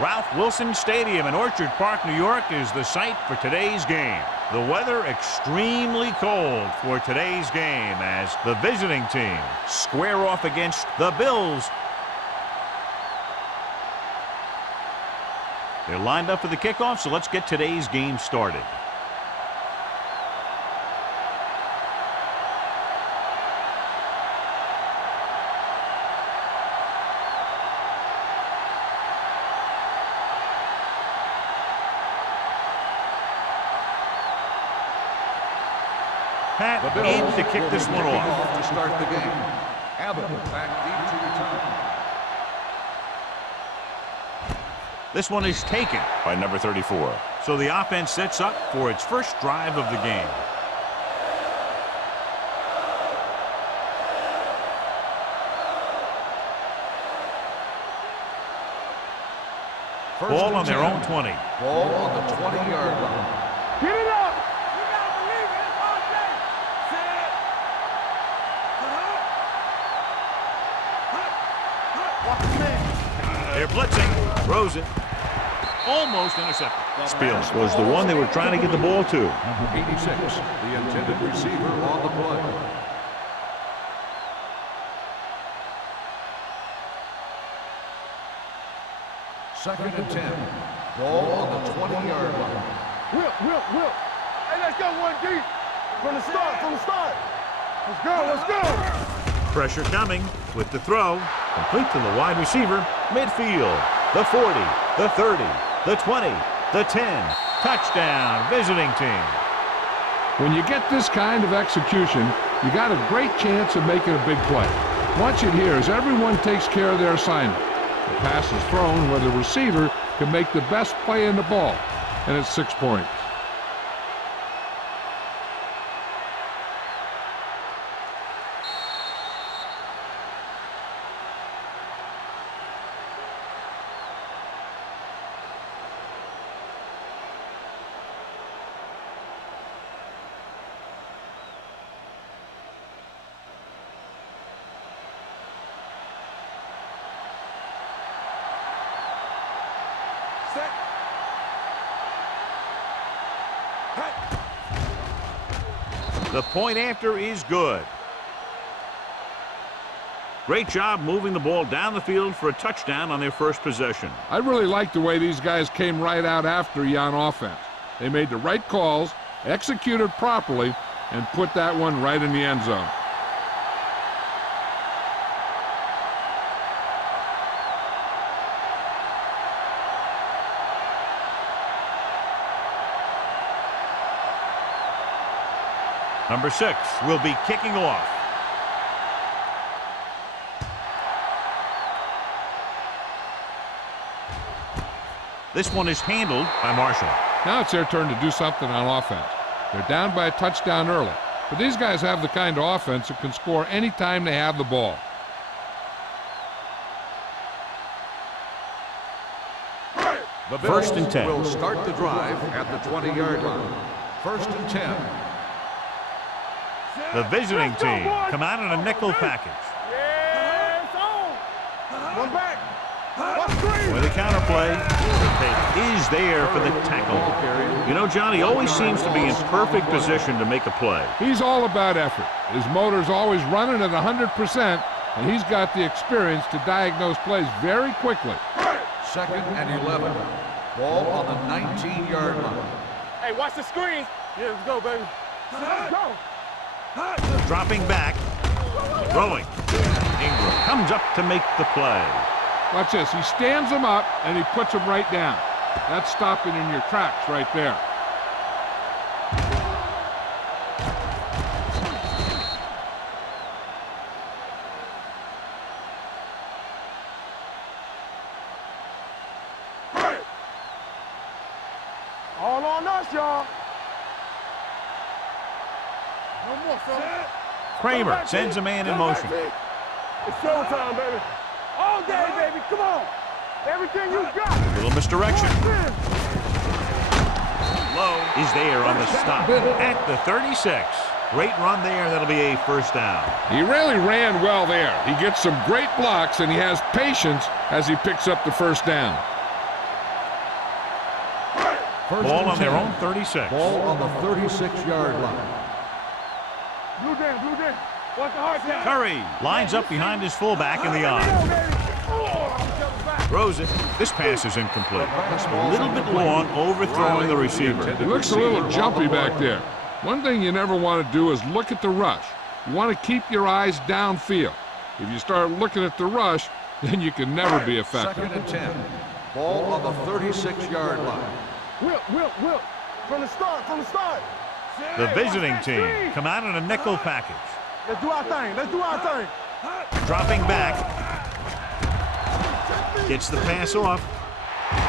Ralph Wilson Stadium in Orchard Park, New York is the site for today's game. The weather extremely cold for today's game as the visiting team square off against the Bills. They're lined up for the kickoff, so let's get today's game started. Pat in to kick this one off. To start the game. Abbott back deep to return. This one is taken by number 34. So the offense sets up for its first drive of the game. Ball on their own 20. Ball on the 20-yard line. Get it up! They're blitzing. Throws it. Almost intercepted. Spiels was the one they were trying to get the ball to. Number 86, the intended receiver on the play. Second and 10. Ball on the 20-yard line. Whip. Hey, let's go one deep. From the start. Let's go. Pressure coming with the throw. Complete to the wide receiver. Midfield. The 40. The 30. The 20. The 10. Touchdown. Visiting team. When you get this kind of execution, you got a great chance of making a big play. Watch it here as everyone takes care of their assignment. The pass is thrown where the receiver can make the best play in the ball, and it's 6 points. The point after is good. Great job moving the ball down the field for a touchdown on their first possession. I really like the way these guys came right out after you on offense. They made the right calls, executed properly, and put that one right in the end zone. Number 6 will be kicking off. This one is handled by Marshall. Now it's their turn to do something on offense. They're down by a touchdown early, but these guys have the kind of offense that can score any time they have the ball. The First and 10. Will start the drive at the 20-yard line. First and 10. The visiting team come out in a nickel package. Yeah, it's on. One back. One screen. With a counterplay, is there for the tackle. You know, John, he always seems to be in perfect position to make a play. He's all about effort. His motor's always running at 100%, and he's got the experience to diagnose plays very quickly. Second and 11. Ball on the 19-yard line. Hey, watch the screen. Yeah, let's go, baby. Let's go. Dropping back, throwing. Ingram comes up to make the play. Watch this. He stands him up, and he puts him right down. That's stopping in your tracks right there. All on us, y'all. No more, son. Kramer sends a man in motion. It's showtime, baby. All day, baby. Come on. Everything you got. A little misdirection. Low is there on the stop at the 36. Great run there. That'll be a first down. He really ran well there. He gets some great blocks, and he has patience as he picks up the first down. Ball on their own 36. Ball on the 36-yard line. Blue down, blue down. Watch the heart down. Curry lines up behind his fullback in the eye. Throws it. This pass is incomplete. A little bit long, overthrowing the receiver. It looks a little jumpy back there. One thing you never want to do is look at the rush. You want to keep your eyes downfield. If you start looking at the rush, then you can never be effective. 2nd and 10. Ball on the 36-yard line. Whip. From the start. The visiting team come out in a nickel package. Let's do our thing. Dropping back. Gets the pass off.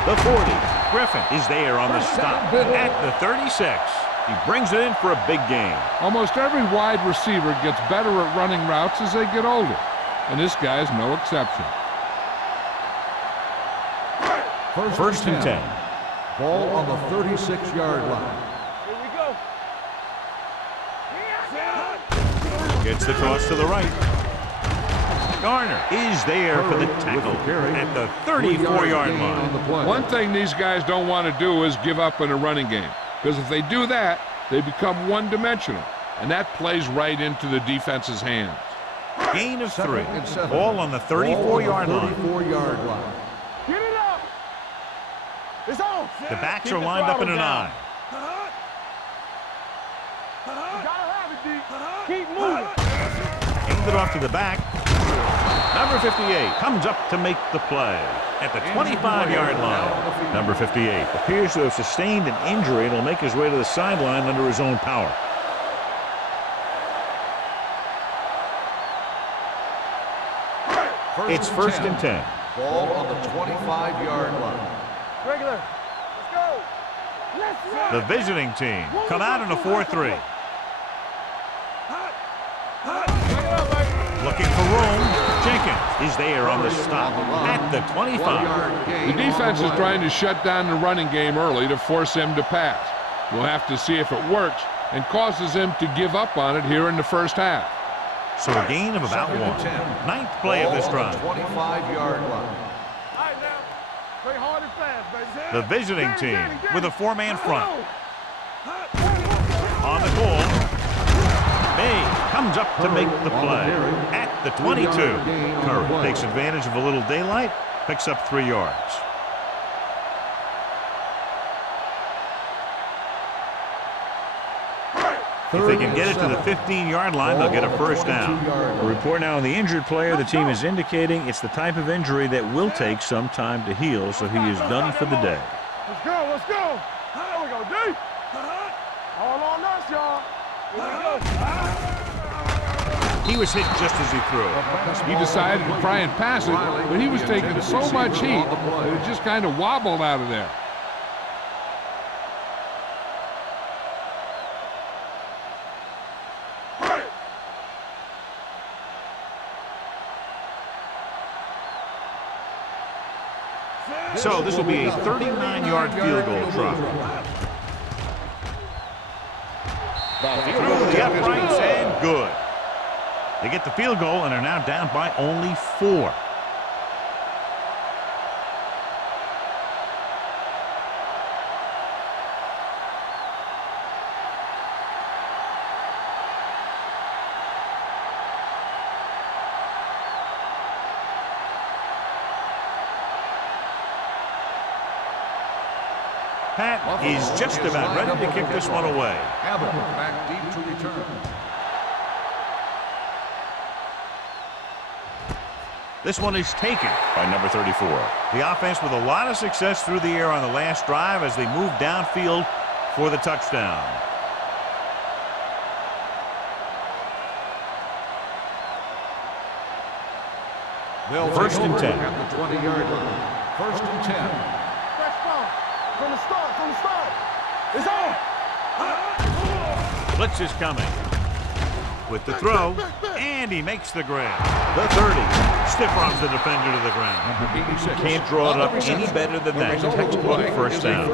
The 40. Griffin is there on the stop at the 36. He brings it in for a big gain. Almost every wide receiver gets better at running routes as they get older, and this guy's no exception. First and 10. Ball on the 36-yard line. Here we go. Gets the toss to the right. Garner is there for the tackle at the 34-yard line. One thing these guys don't want to do is give up in a running game, because if they do that, they become one-dimensional, and that plays right into the defense's hands. Gain of 3. Ball on the 34-yard line. Get it up. It's on. The backs are lined up in an eye. You gotta have it, D. Keep moving. Hands it off to the back. Number 58 comes up to make the play at the 25-yard line. Number 58 appears to have sustained an injury and will make his way to the sideline under his own power. It's 1st and 10. Ball on the 25-yard line. Regular. Let's go. Let's run. The visiting team come out in a 4-3. Looking for room. Jenkins is there on the stop at the 25. The defense is trying to shut down the running game early to force him to pass. We'll have to see if it works and causes him to give up on it here in the first half. So a gain of about 1. 9th play of this drive. 25-yard line. All right, now. Play hard and fast, baby. The visiting team with a 4-man front. On the call. May comes up to make the play at the 22. Curry takes advantage of a little daylight, picks up 3 yards. If they can get it to the 15-yard line, they'll get a first down. A report now on the injured player. The team is indicating it's the type of injury that will take some time to heal, so he is done for the day. Let's go. There we go, D. All on us, y'all. Here we go. He was hit just as he threw. He decided to try and pass it, but he was taking so much heat that it just kind of wobbled out of there. So this will be a 39-yard field goal try. Through the uprights and good. They get the field goal and are now down by only 4. Pat is just about ready to kick this one away. Abbott back deep to return. This one is taken by number 34. The offense with a lot of success through the air on the last drive as they move downfield for the touchdown. First and 10. At the 20-yard line. First and 10. Fresh ball. From the start. It's on. Blitz is coming. With the throw, and he makes the grab. The 30. Stiff arms the defender to the ground. Can't draw it up any better than that. Textbook first down.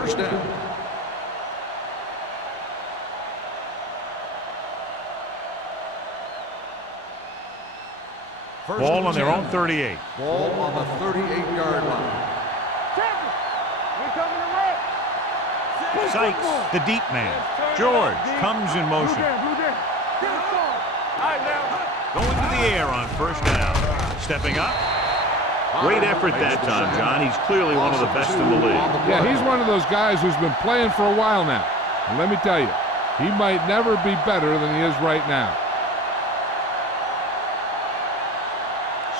Ball on their own 38. Ball on the 38-yard line. We're coming to Sykes, the deep man. George comes in motion. Going to the air on first down. Stepping up. Great effort that time, John. He's clearly one of the best in the league. Yeah, he's one of those guys who's been playing for a while now. And let me tell you, he might never be better than he is right now.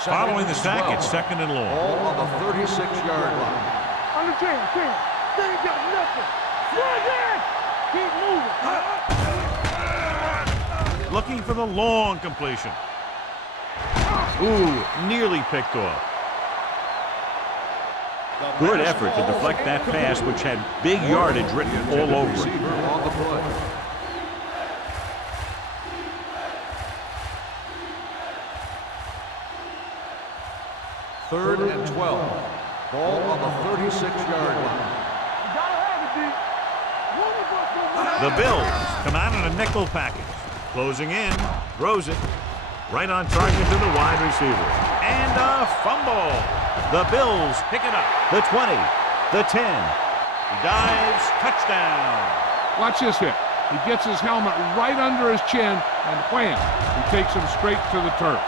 Following the sack, it's second and long. Ball on the 36-yard line. On the chain. They ain't got nothing. Keep moving. Looking for the long completion. Ooh, nearly picked off. Good effort to deflect that pass, which had big yardage written all over it. On the play. Third and 12. Ball on the 36-yard line. The Bills come out in a nickel package. Closing in, throws it. Right on target to the wide receiver. And a fumble. The Bills pick it up. The 20, the 10. He dives, touchdown. Watch this hit. He gets his helmet right under his chin, and wham, he takes him straight to the turf.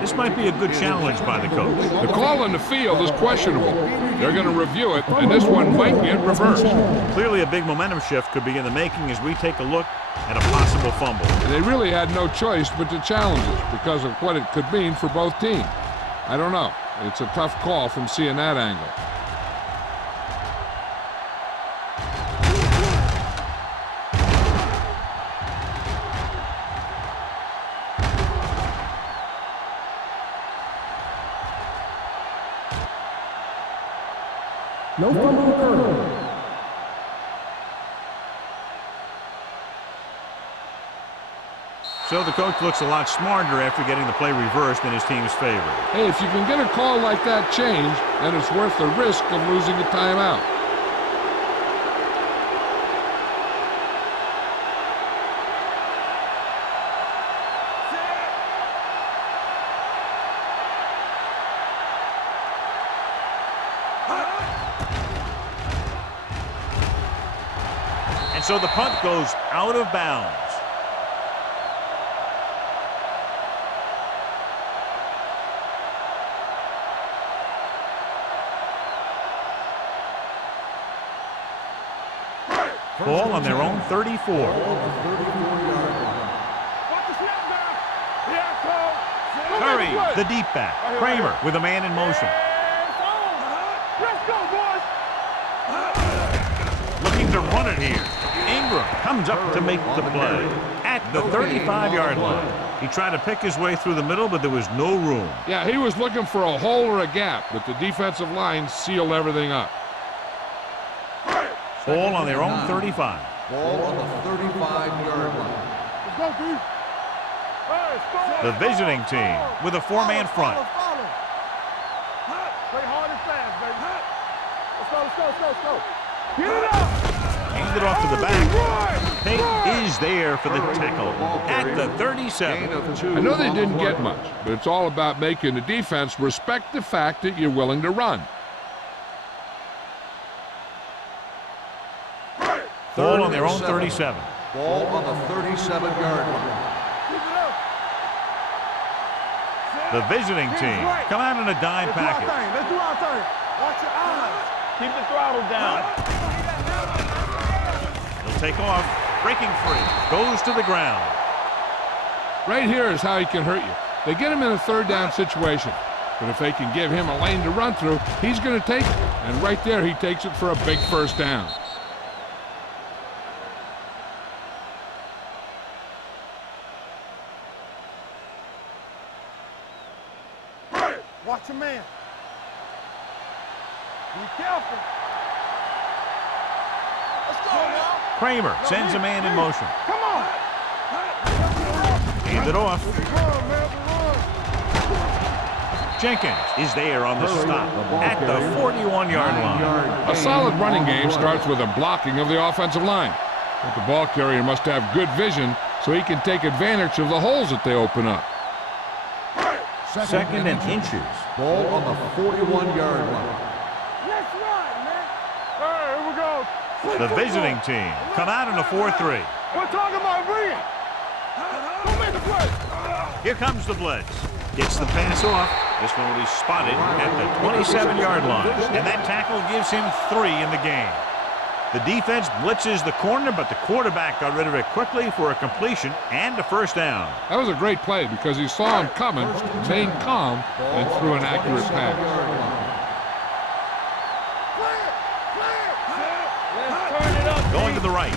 This might be a good challenge by the coach. The call on the field is questionable. They're going to review it, and this one might get reversed. Clearly a big momentum shift could be in the making as we take a look at a possible fumble. And they really had no choice but to challenge it because of what it could mean for both teams. I don't know. It's a tough call from seeing that angle. No fumble occurred. So the coach looks a lot smarter after getting the play reversed in his team's favor. Hey, if you can get a call like that changed, then it's worth the risk of losing a timeout. And so the punt goes out of bounds. Ball on their own 34. Curry, the deep back. Kramer with a man in motion. Let's go, boys. Looking to run it here. Ingram comes up to make the play at the 35-yard line. He tried to pick his way through the middle, but there was no room. Yeah, he was looking for a hole or a gap, but the defensive line sealed everything up. Ball on their own 35. Ball on the 35-yard line. Let's go, D. The visiting team with a four-man front. Play hard and fast, baby. Let's go. Get it up. Hand it off to the back. Tate is there for the tackle at the 37. I know they didn't get much, but it's all about making the defense respect the fact that you're willing to run. Ball on their own 37. Ball on the 37-yard line. The visiting team come out in a dime package. Let's do our thing. Watch your eyes. Keep the throttle down. He'll take off, breaking free, goes to the ground. Right here is how he can hurt you. They get him in a third down situation, but if they can give him a lane to run through, he's going to take it. And right there, he takes it for a big first down. Watch your man. Be careful. Let's go now. Kramer sends a man in motion. Come on. Hand it off. Run, man, Jenkins is there on the stop at the 41-yard line. A solid running game starts with a blocking of the offensive line. But the ball carrier must have good vision so he can take advantage of the holes that they open up. Second and inches. Ball on the 41-yard line. Let's run, man. All right, here we go. The visiting team come out in a 4-3. We're talking about bringing. Don't make the play. Here comes the blitz. Gets the pass off. This one will be spotted at the 27-yard line. And that tackle gives him 3 in the game. The defense blitzes the corner, but the quarterback got rid of it quickly for a completion and a first down. That was a great play because he saw him coming, remained calm, and threw an accurate pass. Going to the right.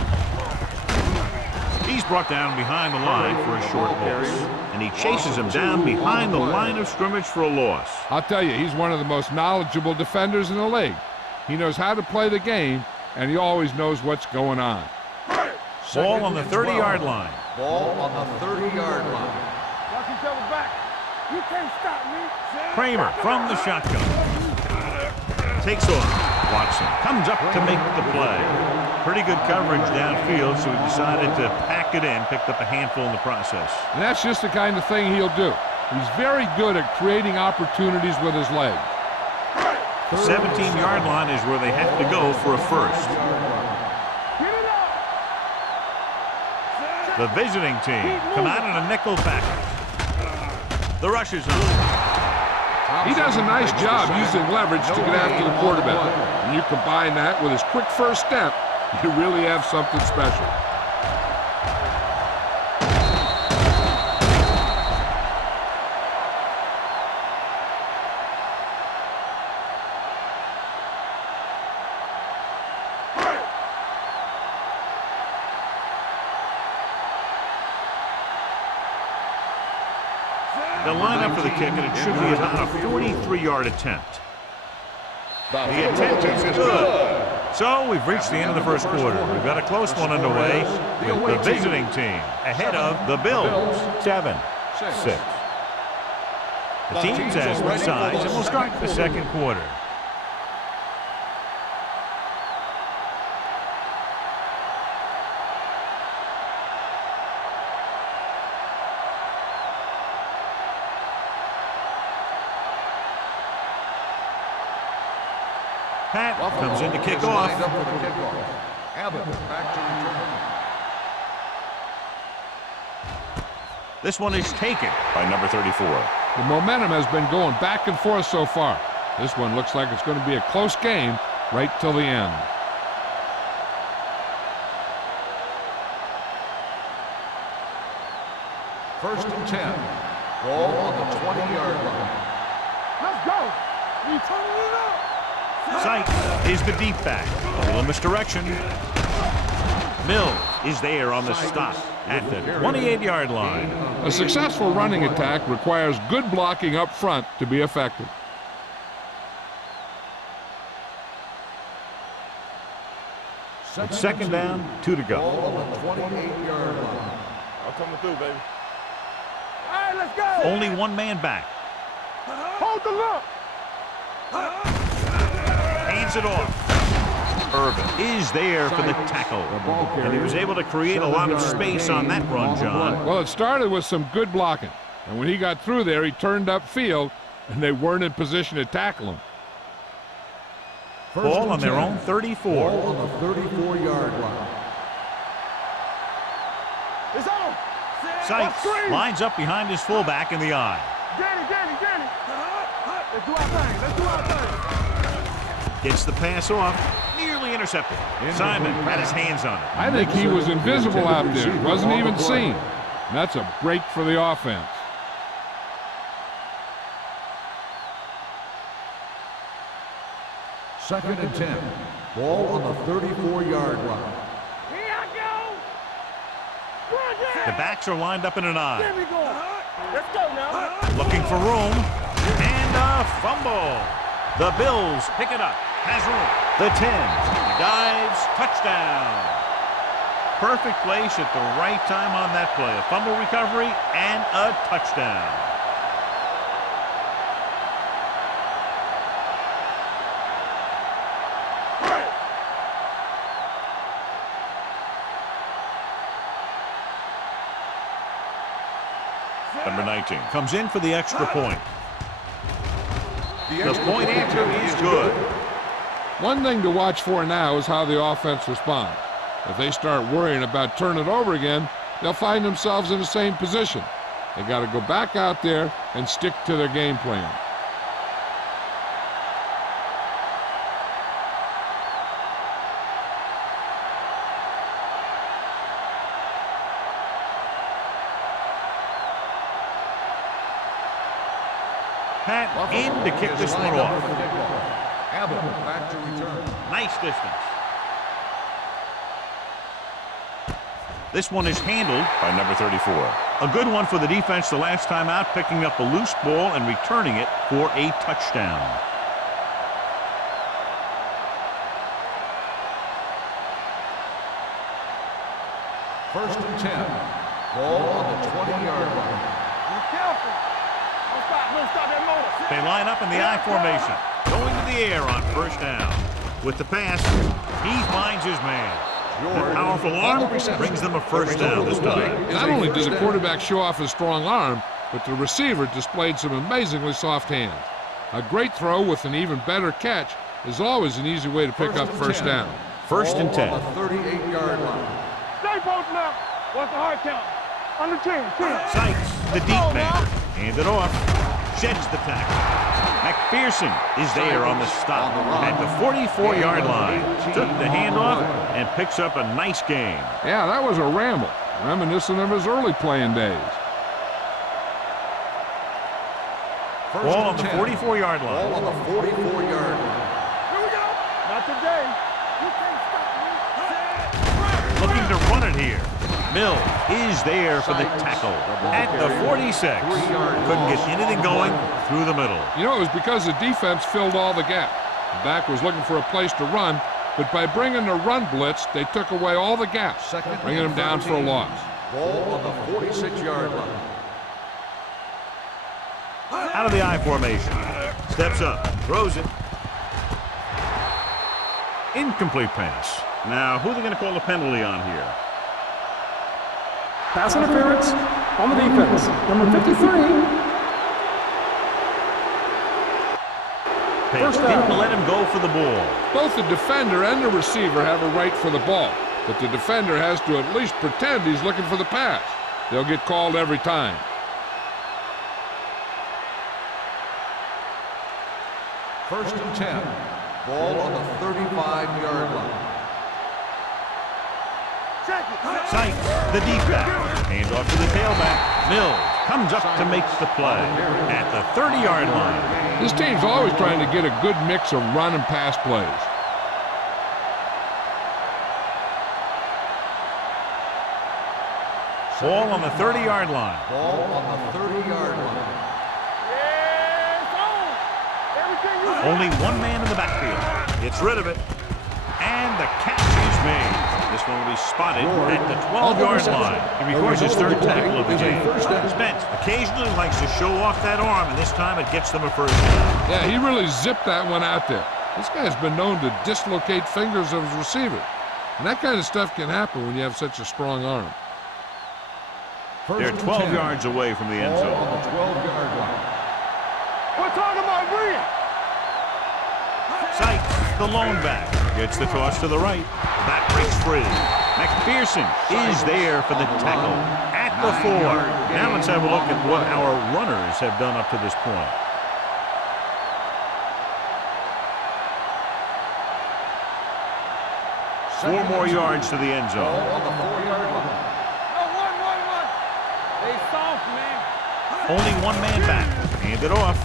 He's brought down behind the line for a short loss. And he chases him down behind the line of scrimmage for a loss. I'll tell you, he's one of the most knowledgeable defenders in the league. He knows how to play the game, and he always knows what's going on. Ball on the 30-yard line. Ball on the 30-yard line. Watch each other back. You can't stop me. Kramer from the shotgun. Takes off. Watson comes up to make the play. Pretty good coverage downfield, so he decided to pack it in, picked up a handful in the process. And that's just the kind of thing he'll do. He's very good at creating opportunities with his legs. The 17-yard line is where they have to go for a first. The visiting team come out in a nickel package. The rush is on. He does a nice job using leverage to get after the quarterback. When you combine that with his quick first step, you really have something special. They'll line up for the kick, and it should be about a 43-yard attempt. The attempt is good. So we've reached the end of the first quarter. We've got a close one underway with the visiting team ahead of the Bills, 7-6. The teams as split sides, and we'll start the second quarter. Pat comes in to kick off. Abbott back to return. This one is taken by number 34. The momentum has been going back and forth so far. This one looks like it's going to be a close game right till the end. First and 10. Ball on the 20-yard line. Let's go. We turning it up. Sight is the deep back. A little misdirection. Mills is there on the stop at the 28-yard line. A successful running attack requires good blocking up front to be effective. It's second down, 2 to go. Ball on the 28-yard line. I'm coming through, baby. All right, let's go. Only one man back. Hold the look. Hands it off. Irvin is there for the tackle. And he was able to create a lot of space on that run, John. Well, it started with some good blocking. And when he got through there, he turned upfield, and they weren't in position to tackle him. Ball on their own 34. Ball on the 34-yard line. It's on. Sykes lines up behind his fullback in the eye. Danny. Let's do our thing. Gets the pass off. Nearly intercepted. Simon had his hands on it. I think he was invisible out there. Wasn't even seen. And that's a break for the offense. Second and 10. Ball on the 34-yard line. Here I go. The backs are lined up in an eye. There we go. Let's go now. Looking for room. And a fumble. The Bills pick it up. Has room. The 10. Dives. Touchdown. Perfect place at the right time on that play. A fumble recovery and a touchdown. team comes in for the extra point. The point answer is good. One thing to watch for now is how the offense responds. If they start worrying about turning it over again, they'll find themselves in the same position. They got to go back out there and stick to their game plan. Pat in to kick this one off. Abbott back to return. Nice distance. This one is handled by number 34. A good one for the defense the last time out, picking up a loose ball and returning it for a touchdown. First and 10. Ball on the 20-yard line. Be careful. Don't stop that motor. They line up in the I formation, going to the air on first down. With the pass, he finds his man. The powerful arm brings them a first down this time. Not only did the quarterback show off his strong arm, but the receiver displayed some amazingly soft hands. A great throw with an even better catch is always an easy way to pick up first down. First and 10. On the 38-yard line. Stay posted up. What's the hard count? Under 10. Sykes, the deep man, hand it off, sheds the tackle. McPherson is there on the stop at the 44-yard line. Took the handoff and picks up a nice gain. Yeah, that was a ramble, reminiscent of his early playing days. Ball on the 44-yard line. Ball on the 44-yard line. Here we go. Not today. You can't stop me. Looking to run it here. Mill is there for the tackle at the 46. Couldn't get anything going through the middle. You know, it was because the defense filled all the gap. The back was looking for a place to run, but by bringing the run blitz, they took away all the gaps, bringing them down for a loss. Ball on the 46-yard line. Out of the I formation. Steps up, throws it. Incomplete pass. Now, who are they going to call a penalty on here? Pass interference on the defense. Number 53. Pace didn't let him go for the ball. Both the defender and the receiver have a right for the ball, but the defender has to at least pretend he's looking for the pass. They'll get called every time. First and 10. Ball on the 35-yard line. Sykes, the deep back. Hand off to the tailback. Mills comes up to make the play at the 30-yard line. This team's always trying to get a good mix of run and pass plays. Ball on the 30-yard line. Ball on the 30-yard line. Only one man in the backfield. Gets rid of it. And the catch is made. This one will be spotted at the 12-yard line. He records his third tackle of the game. Spence occasionally likes to show off that arm, and this time it gets them a first down. Yeah, he really zipped that one out there. This guy's been known to dislocate fingers of his receiver. And that kind of stuff can happen when you have such a strong arm. They're 12 yards away from the end zone. On the 12-yard line. We're talking about green. Sykes, the lone back, gets the toss to the right. Back breaks free. McPherson is there for the tackle at the 4. Now let's have a look at what our runners have done up to this point. Four more yards to the end zone. On the 4-yard line. One. They soft, man. Only one man back. Hand it off.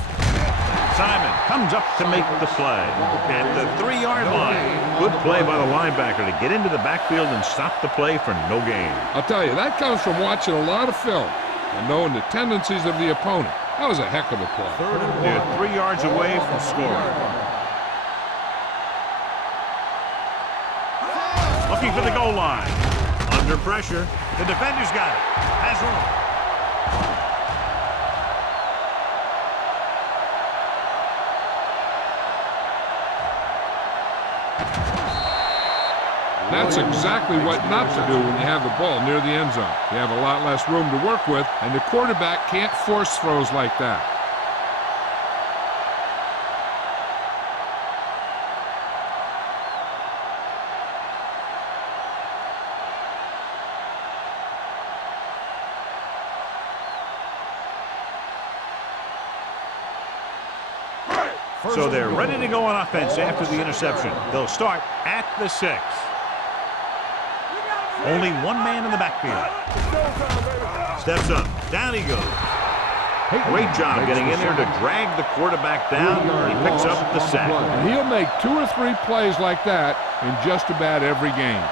Simon comes up to make the play at the 3-yard line. Good play by the linebacker to get into the backfield and stop the play for no gain. I'll tell you, that comes from watching a lot of film and knowing the tendencies of the opponent. That was a heck of a play. They're 3 yards away from scoring. Looking for the goal line. Under pressure. The defender's got it. Has room. That's exactly what not to do when you have the ball near the end zone. You have a lot less room to work with, and the quarterback can't force throws like that. So they're ready to go on offense after the interception. They'll start at the 6. Only one man in the backfield. Steps up. Down he goes. Great job getting in there to drag the quarterback down. He picks up the sack. And he'll make 2 or 3 plays like that in just about every game.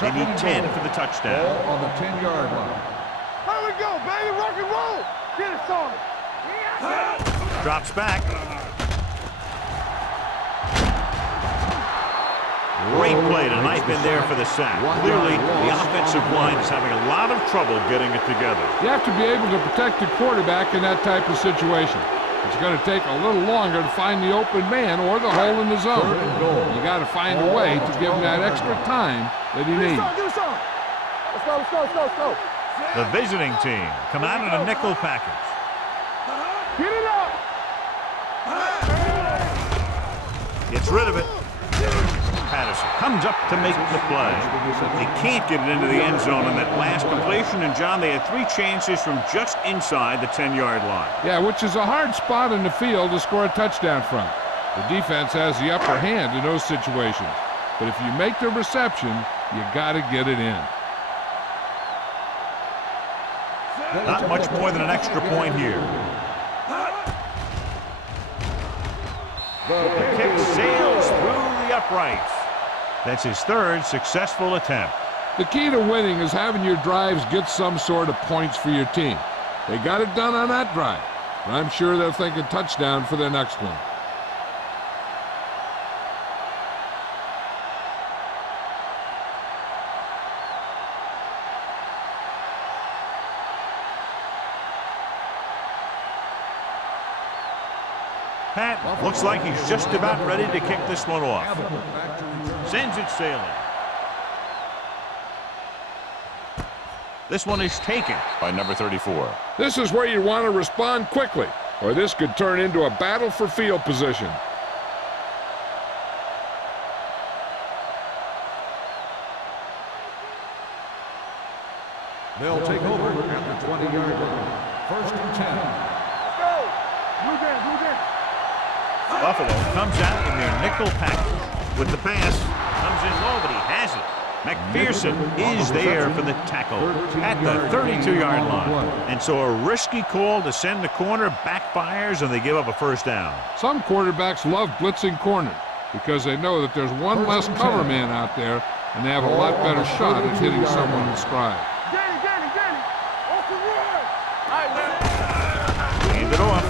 They need 10 for the touchdown. Ball on the 10-yard line. Here we go, baby. Rock and roll. Get it, son. Drops back. Great play to knife in there for the sack. Clearly, the offensive line is having a lot of trouble getting it together. You have to be able to protect the quarterback in that type of situation. It's going to take a little longer to find the open man or the hole in the zone. You got to find a way to give him that extra time that he needs. Let's go, let's go, let's go, let's go. The visiting team come out in a nickel package. Get it up. Gets rid of it. Patterson comes up to make the play. They can't get it into the end zone on that last completion, and John, they had 3 chances from just inside the 10-yard line. Yeah, which is a hard spot in the field to score a touchdown from. The defense has the upper hand in those situations. But if you make the reception, you got to get it in. Not much more than an extra point here. The kick sails through the uprights. That's his 3rd successful attempt. The key to winning is having your drives get some sort of points for your team. They got it done on that drive, but I'm sure they're thinking touchdown for their next one. Pat looks like he's just about ready to kick this one off. Sends it sailing. This one is taken by number 34. This is where you want to respond quickly, or this could turn into a battle for field position. They'll take over at the 20-yard line. 1st and 10. Let's go. Blue game, blue game. Buffalo comes out in their nickel package. With the pass, comes in low, but he has it. McPherson is there for the tackle at the 32-yard line. And so a risky call to send the corner backfires, and they give up a 1st down. Some quarterbacks love blitzing corner because they know that there's one less cover man out there, and they have a lot better shot at hitting someone in stride. Danny. Off the run. Hand it off.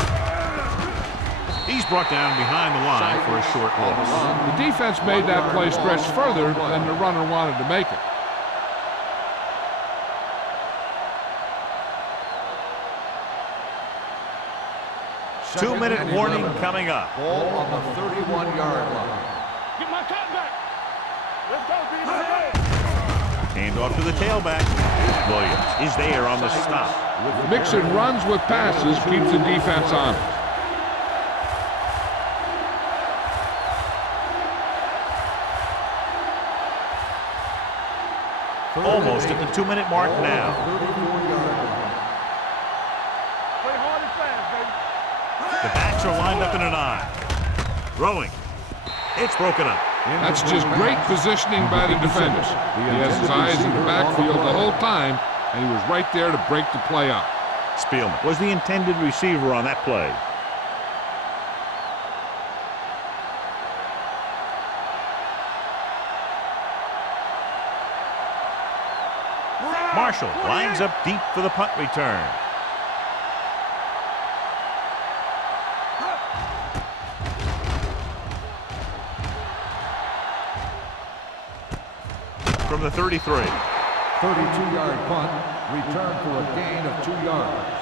He's brought down behind the line for a short loss. The defense made that play stretch further than the runner wanted to make it. Two-minute warning coming up. Ball on the 31-yard line. Get my cut back. Let's go, B. Hand off to the tailback. Williams is there on the stop. Mixing runs with passes keeps the defense honest. Almost at the 2-minute mark now. Play hard and fast, baby. The backs are lined up in an I. Throwing. It's broken up. That's just great positioning by the defenders. He has his eyes in the backfield the whole time, and he was right there to break the play up. Spielman was the intended receiver on that play. Marshall lines up deep for the punt return. From the 33. 32-yard punt, return for a gain of 2 yards.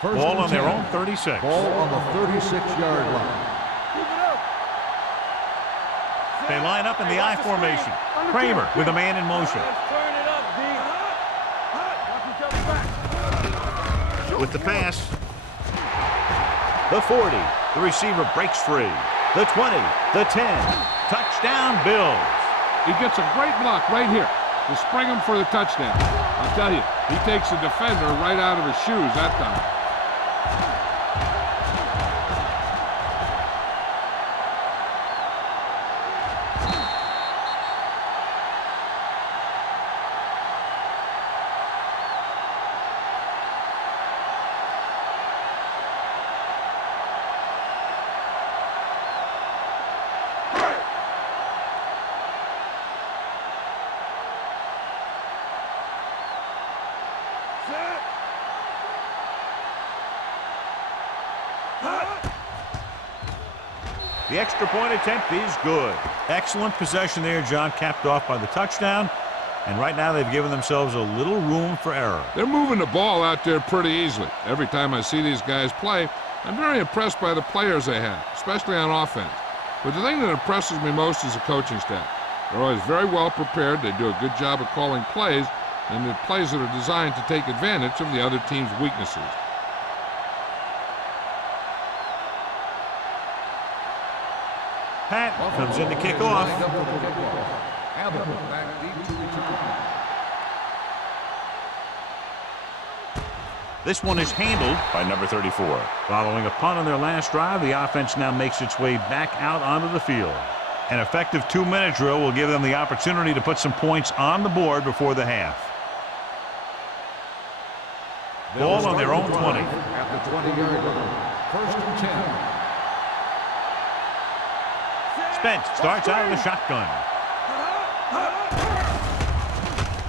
Ball on their own 36. Ball on the 36-yard line. They line up in the I formation. Kramer with a man in motion. Turn it up, D. Watch each other back. With the pass. The 40. The receiver breaks free. The 20. The 10. Touchdown, Bills. He gets a great block right here to spring him for the touchdown. I'll tell you, he takes the defender right out of his shoes that time. The extra point attempt is good. Excellent possession there, John, capped off by the touchdown. And right now they've given themselves a little room for error. They're moving the ball out there pretty easily. Every time I see these guys play, I'm very impressed by the players they have, especially on offense. But the thing that impresses me most is the coaching staff. They're always very well prepared. They do a good job of calling plays, and the plays that are designed to take advantage of the other team's weaknesses. Pat comes in to kick off. Abbott back deep to return. This one is handled by number 34. Following a punt on their last drive, the offense now makes its way back out onto the field. An effective 2-minute drill will give them the opportunity to put some points on the board before the half. Ball on their own 20. At the 20-yard line. 1st and 10. Spence starts out of the shotgun.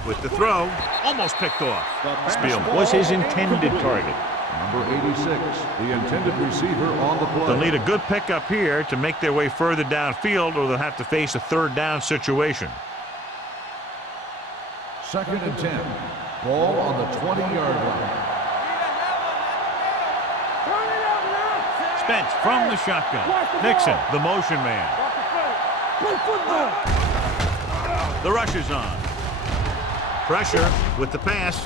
With the throw, almost picked off. Spielman was his intended target. Number 86, the intended receiver on the play. They'll need a good pickup here to make their way further downfield, or they'll have to face a 3rd down situation. 2nd and 10. Ball on the 20-yard line. Spence from the shotgun. Nixon, the motion man. The rush is on. Pressure with the pass.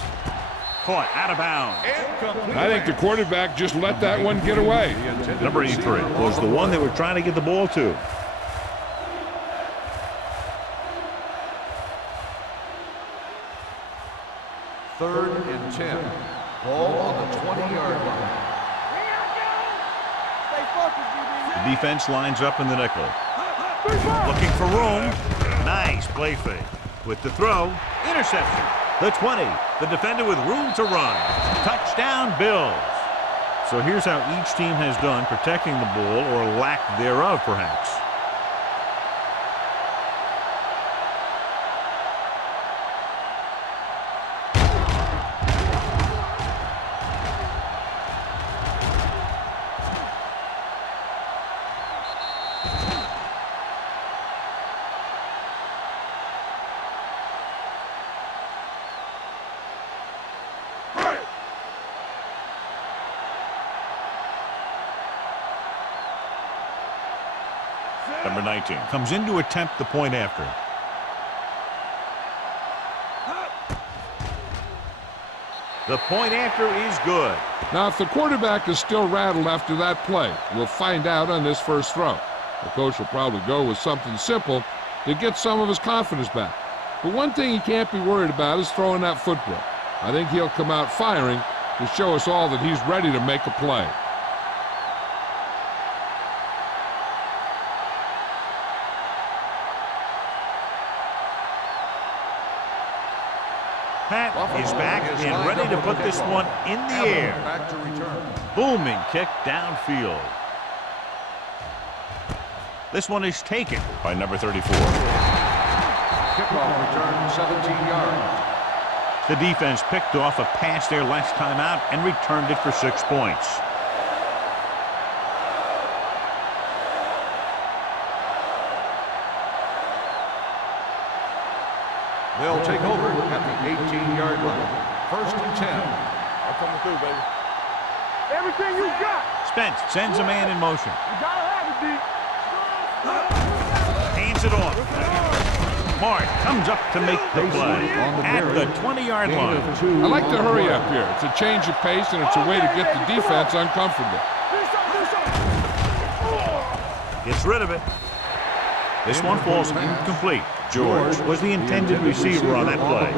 Caught out of bounds. I think the quarterback just let that one get away. Number 83 was the one they were trying to get the ball to. Third and 10. Ball on the 20-yard line. The defense lines up in the nickel. Looking for room. Nice play fake. With the throw, interception. The 20. The defender with room to run. Touchdown, Bills. So here's how each team has done protecting the ball, or lack thereof, perhaps. Number 19 comes in to attempt the point after. The point after is good. Now, if the quarterback is still rattled after that play, we'll find out on this first throw. The coach will probably go with something simple to get some of his confidence back. But one thing he can't be worried about is throwing that football. I think he'll come out firing to show us all that he's ready to make a play. Pat is back and ready to put this one in the air. Back to return. Booming kick downfield. This one is taken by number 34. Kickoff return 17 yards. The defense picked off a pass there last time out and returned it for 6 points. They'll take over at the 18-yard line. 1st and 10. I'm coming through, baby. Everything you got. Spence sends a man in motion. You gotta have it, D. Hands it off. Mark comes up to make the play at the 20-yard line. I like to hurry up here. It's a change of pace, and it's a way to get the defense uncomfortable. Gets rid of it. This one falls incomplete. George was the intended receiver on that play.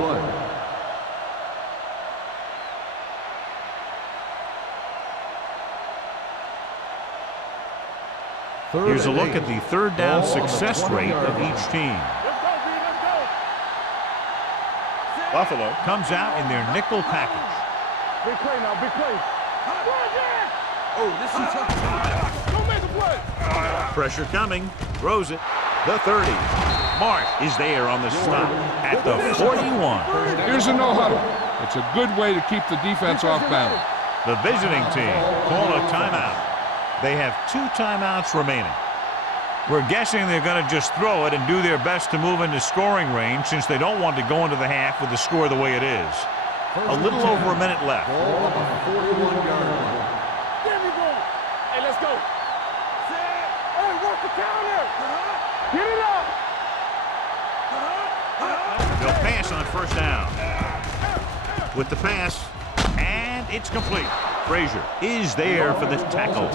Here's a look at the third down success rate of each team. Buffalo comes out in their nickel package. Big play now, big play. Oh, this is tough. Don't make a play. Pressure coming. Throws it. The 30. Mark is there on the stop at the 41. Here's a no-huddle. It's a good way to keep the defense off balance. The visiting team call a timeout. They have 2 timeouts remaining. We're guessing they're going to just throw it and do their best to move into scoring range since they don't want to go into the half with the score the way it is. A little over a minute left. Ball on the 41-yard line. There we go. Hey, let's go. Hey, work the counter. Get it up. They'll pass on first down. With the pass, and it's complete. Frazier is there for the tackle.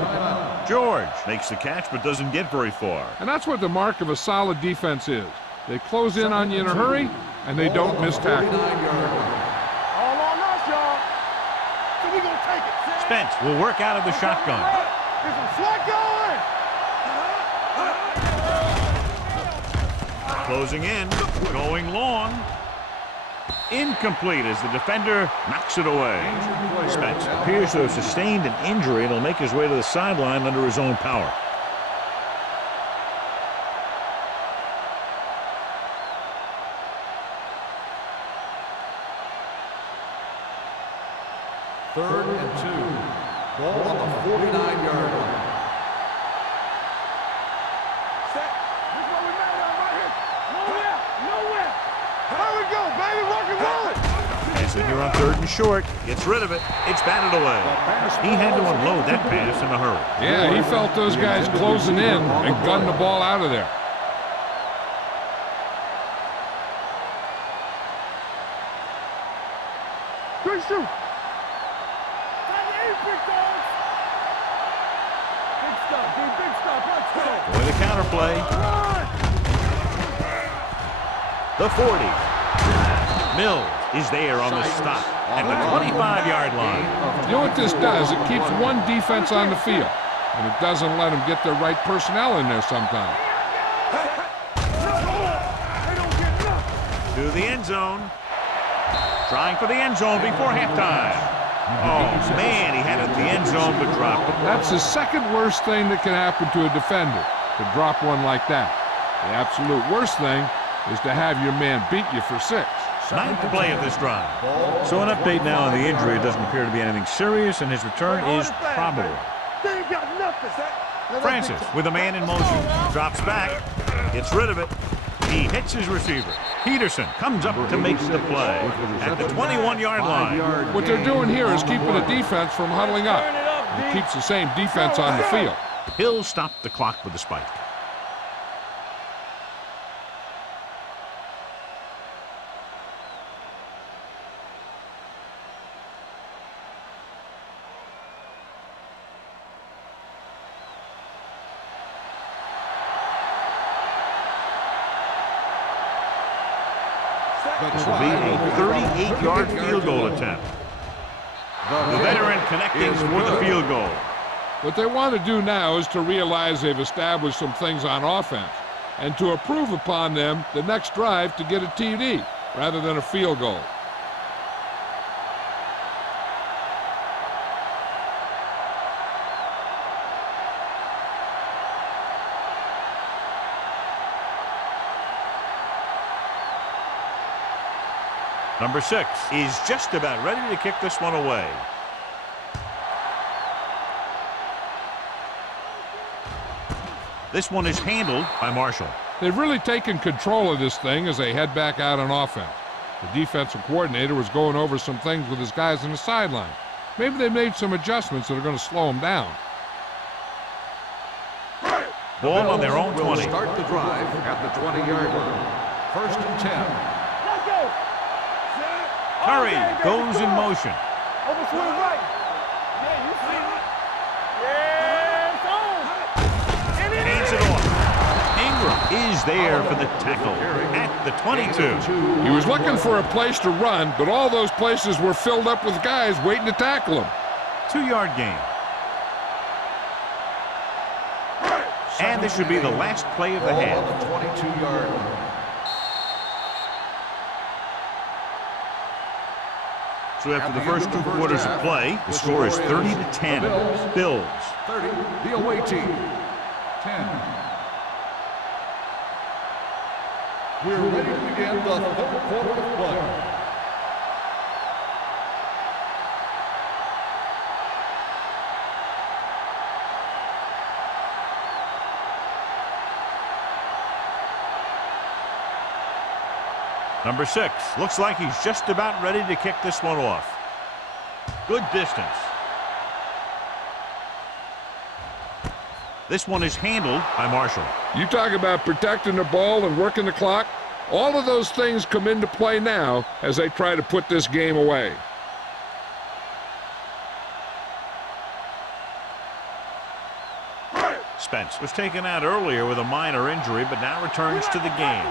George makes the catch but doesn't get very far. And that's what the mark of a solid defense is. They close in on you in a hurry, and they don't miss tackle. 49-yard line. All on us, y'all. So we gonna take it. Spence will work out of the shotgun. Get some slack going. Closing in, going long. Incomplete as the defender knocks it away. Spence appears to have sustained an injury and will make his way to the sideline under his own power. Third and 2. Ball on the 49-yard line. Set. This is what we made of right here. Nowhere. Nowhere. There we go, baby. Rock and roll. As they here on 3rd and short, gets rid of it. It's batted away. He had to unload that pass in a hurry. Yeah, he felt those guys closing in and gunned the ball out of there. Good shoot. Big stuff, dude. Big stuff. Let's go. With a counter play. The 40. Mills is there on the stop at the 25-yard line. You know what this does? It keeps one defense on the field, and it doesn't let them get the right personnel in there sometimes. To the end zone. Trying for the end zone before halftime. Oh, man, he had it in the end zone but dropped it. That's the second worst thing that can happen to a defender, to drop one like that. The absolute worst thing is to have your man beat you for 6. 9th play of this drive. So an update now on the injury. It doesn't appear to be anything serious, and his return is probable. They ain't got nothing. Francis with a man in motion. Drops back. Gets rid of it. He hits his receiver. Peterson comes up to make the play at the 21-yard line. What they're doing here is keeping the defense from huddling up. It keeps the same defense on the field. He'll stop the clock with a spike. This will be a 38-yard field goal attempt. The veteran connecting for the field goal. What they want to do now is to realize they've established some things on offense and to improve upon them the next drive to get a TD rather than a field goal. Number 6 is just about ready to kick this one away. This one is handled by Marshall. They've really taken control of this thing as they head back out on offense. The defensive coordinator was going over some things with his guys on the sideline. Maybe they made some adjustments that are going to slow them down. Ball on their own 20. Start the drive at the 20-yard line. 1st and 10. Let's go. Curry goes in motion. Over swing right. Yeah, you see it. Yeah, it's on. And it Hands is. it off. Ingram is there for the tackle at the 22. He was looking for a place to run, but all those places were filled up with guys waiting to tackle him. 2-yard gain. And this should be the last play of the half. On the 22-yard line. So after the first 2 quarters of play, the score is 30-10. Bills. 30, the away team. 10. We're ready to begin the 3rd quarter of play. Number 6. Looks like he's just about ready to kick this one off. Good distance. This one is handled by Marshall. You talk about protecting the ball and working the clock. All of those things come into play now as they try to put this game away. Spence was taken out earlier with a minor injury, but now returns to the game.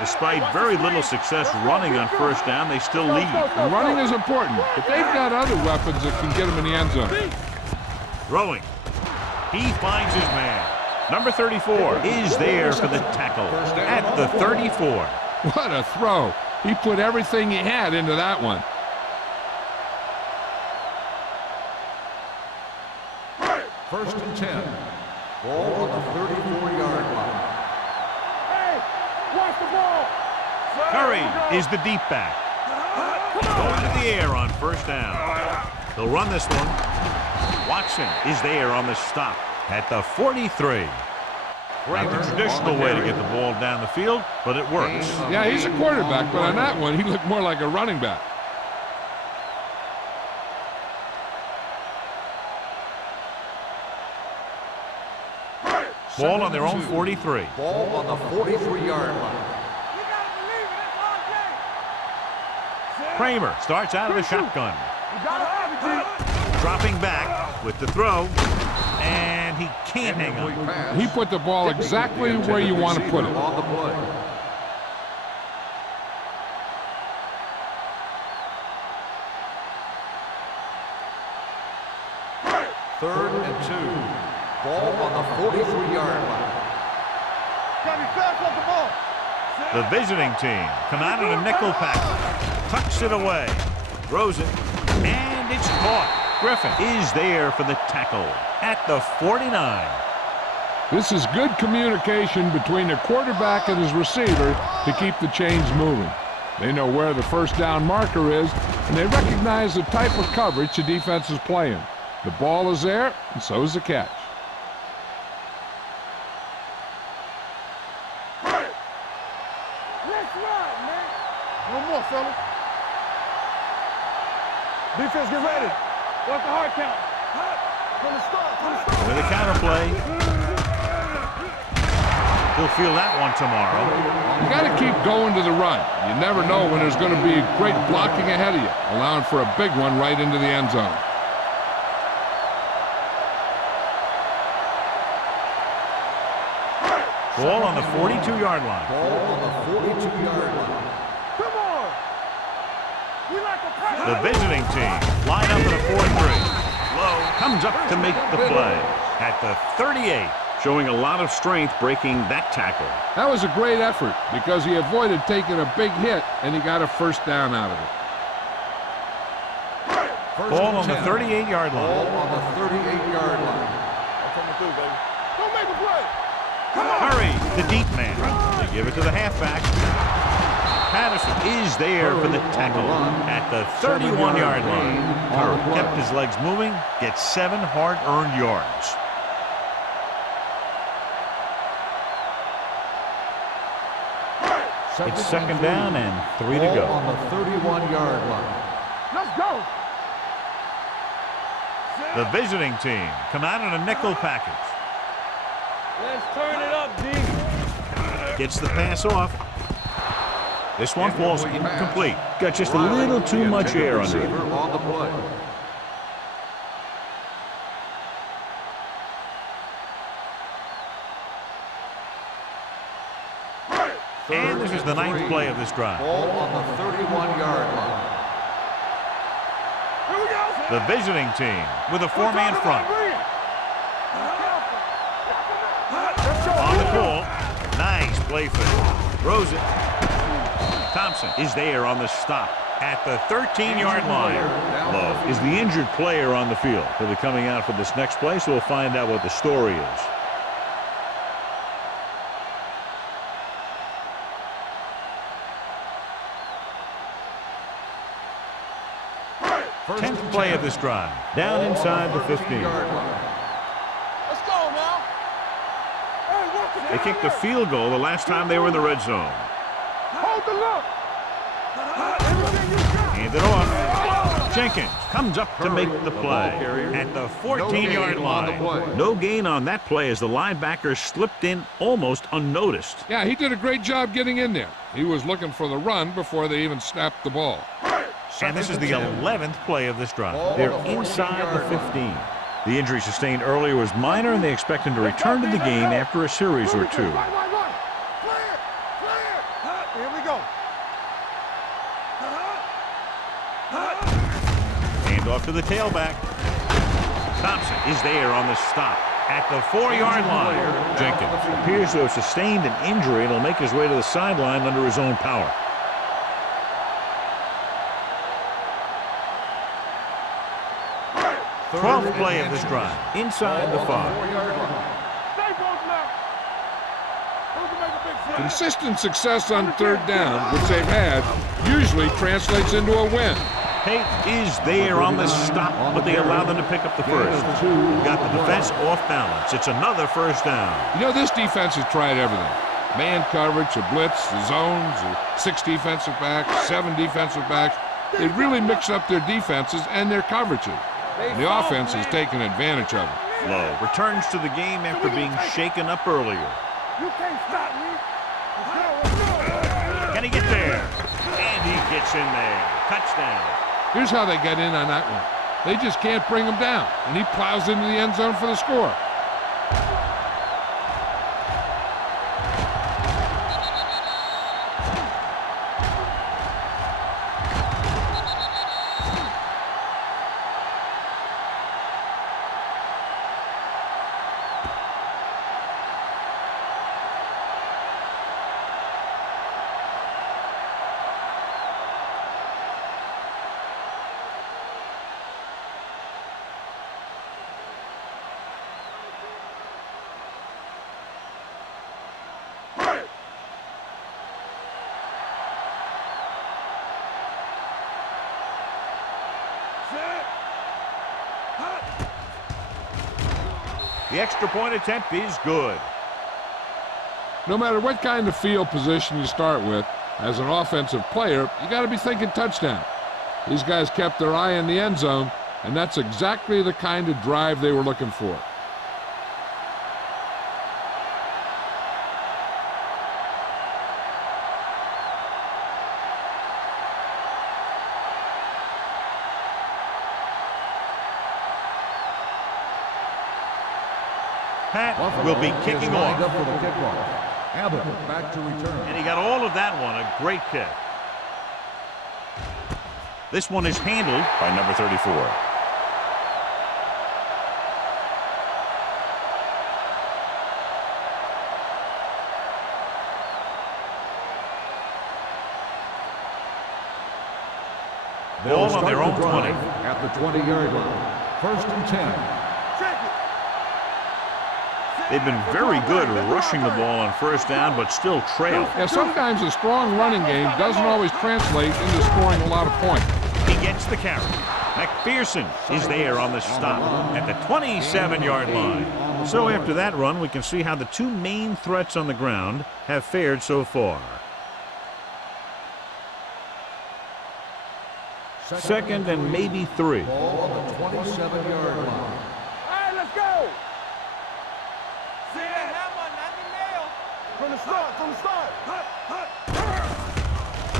Despite very little success running on 1st down, they still lead. And running is important, but they've got other weapons that can get them in the end zone. Throwing. He finds his man. Number 34 is there for the tackle at the 34. What a throw. He put everything he had into that one. First and 10. Ball on the 34-yard line. Hey, watch the ball. Curry is the deep back. Going to the air on 1st down. He'll run this one. Watson is there on the stop at the 43. Not the traditional way to get the ball down the field, but it works. Yeah, he's a quarterback, but on that one, he looked more like a running back. Ball on their own 43. Ball on the 43-yard line. Kramer starts out of the shotgun. You gotta have it, G. Dropping back with the throw, and he can't hang on. He put the ball exactly where you want to put it. On the play. Third and 2. Ball on the 43-yard line. Gotta be fast off the ball. The visiting team come out in a nickel package. Tucks it away. Throws it. And it's caught. Griffin is there for the tackle at the 49. This is good communication between the quarterback and his receiver to keep the chains moving. They know where the 1st down marker is, and they recognize the type of coverage the defense is playing. The ball is there, and so is the catch. Let's ride, man. One more, fellas. Defense, get ready. Watch the hard count. From the start. With a counter play. He'll feel that one tomorrow. You got to keep going to the run. You never know when there's going to be great blocking ahead of you, allowing for a big one right into the end zone. Ball on the 42-yard line. Ball on the 42-yard line. Come on. We like to press. The visiting team line up in a 4-3. Lowe comes up to make the play at the 38, showing a lot of strength breaking that tackle. That was a great effort because he avoided taking a big hit, and he got a 1st down out of it. Ball on the 38-yard line. Ball on the 38-yard line. I'm coming through, baby. Don't make a play. Curry, the deep man. They give it to the halfback. Patterson is there for the tackle at the 31-yard line. Curry kept his legs moving, gets 7 hard-earned yards. It's 2nd down and 3 to go. On the 31-yard line. Let's go. The visiting team come out in a nickel package. Let's turn it up, D. Gets the pass off. This one falls incomplete. Got just a little too much air under it. On the play. And this is the ninth play of this drive. Ball on the 31-yard line. Here we go. The visiting team with a four-man front. On the call. Nice play fake. Throws it. Thompson is there on the stop at the 13-yard line. Lowe is the injured player on the field. He'll be coming out for this next play, so we'll find out what the story is. Tenth play of this drive. Down inside the 15. Let's go now. They kicked a field goal the last time they were in the red zone. Hold the look. Hand it off. Jenkins comes up to make the play at the 14-yard line. No gain on that play as the linebacker slipped in almost unnoticed. Yeah, he did a great job getting in there. He was looking for the run before they even snapped the ball. And this is the 11th play of this drive. They're inside the 15. The injury sustained earlier was minor, and they expect him to return to the game after a series or two. Right. Clear. Here we go. Hand off to the tailback. Thompson is there on the stop at the 4-yard line. Jenkins appears to have sustained an injury and will make his way to the sideline under his own power. 12th play of this drive. Inside the 5. Consistent success on third down, which they've had, usually translates into a win. Pate is there on the stop, but they allow them to pick up the first. They've got the defense off balance. It's another first down. You know, this defense has tried everything. Man coverage, a blitz, the zones, 6 defensive backs, 7 defensive backs. They really mix up their defenses and their coverages. The offense has taken advantage of it. Lowe returns to the game after being shaken up earlier. You can't stop me. Let's go. Can he get there? And he gets in there. Touchdown. Here's how they get in on that one. They just can't bring him down, and he plows into the end zone for the score. The extra point attempt is good. No matter what kind of field position you start with, as an offensive player, you got to be thinking touchdown. These guys kept their eye on the end zone, and that's exactly the kind of drive they were looking for. Pat will be kicking off. Up for the kickoff. Abbott back to return. And he got all of that one. A great kick. This one is handled by number 34. Ball on their own 20. At the 20-yard line. 1st and 10. They've been very good rushing the ball on first down, but still trail. Yeah, sometimes a strong running game doesn't always translate into scoring a lot of points. He gets the carry. McPherson is there on the stop at the 27-yard line. So after that run, we can see how the two main threats on the ground have fared so far. Second and maybe 3. Ball on the 27-yard line. All right, let's go. See the hammer, not the nail. From the start, from the start.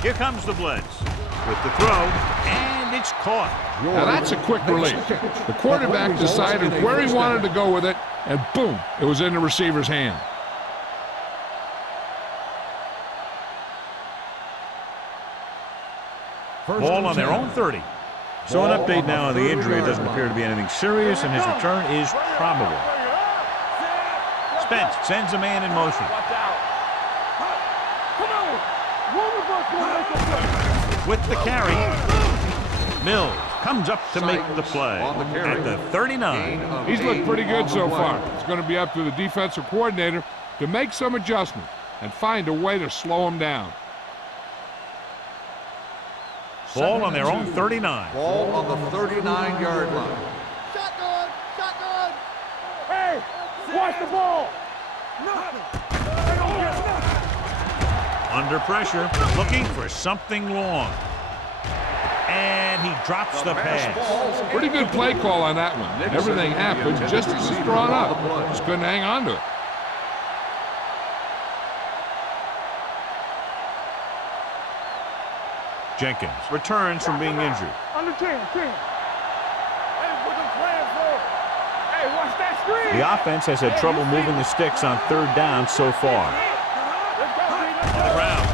Here comes the blitz with the throw, and it's caught. Now that's a quick release. The quarterback decided where he wanted to go with it, and boom, it was in the receiver's hand. Ball on their own 30. So an update now on the injury. It doesn't appear to be anything serious, and his return is probable. Spence sends a man in motion. Watch out. Come on. One of us will make a play. With the carry, Mills comes up to make the play at the 39. He's looked pretty good so far. It's going to be up to the defensive coordinator to make some adjustments and find a way to slow him down. Ball on their own 39. Ball on the 39-yard line. Shotgun, shotgun. Hey, watch the ball. Nothing. They don't get nothing. Under pressure, looking for something long. And he drops the pass. Pretty good play call on that one. Everything happened just as it's drawn up. Just couldn't hang on to it. Jenkins returns from being injured. Under 10, 10. Hey, put them plans for. Hey, watch that screen. The offense has had trouble moving the sticks on 3rd down so far. Let's go, B, let's On the ground.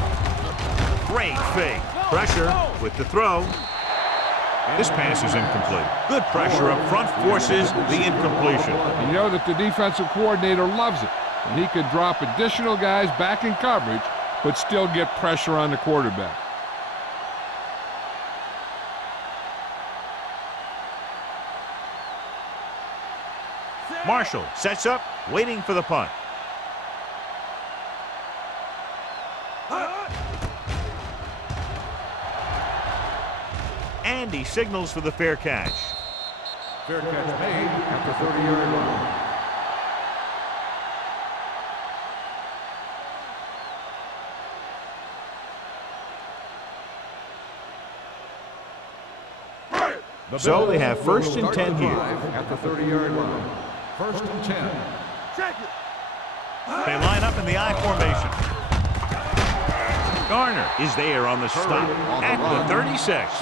Great fake. Pressure with the throw. This pass is incomplete. Good pressure up front forces the incompletion. You know that the defensive coordinator loves it. And he could drop additional guys back in coverage, but still get pressure on the quarterback. Marshall sets up, waiting for the punt. And he signals for the fair catch. Fair catch made at the 30-yard line. So they have 1st and 10 here. At the 30-yard line. 1st and 10. Check it. They line up in the I formation. Garner is there on the stop at the 36.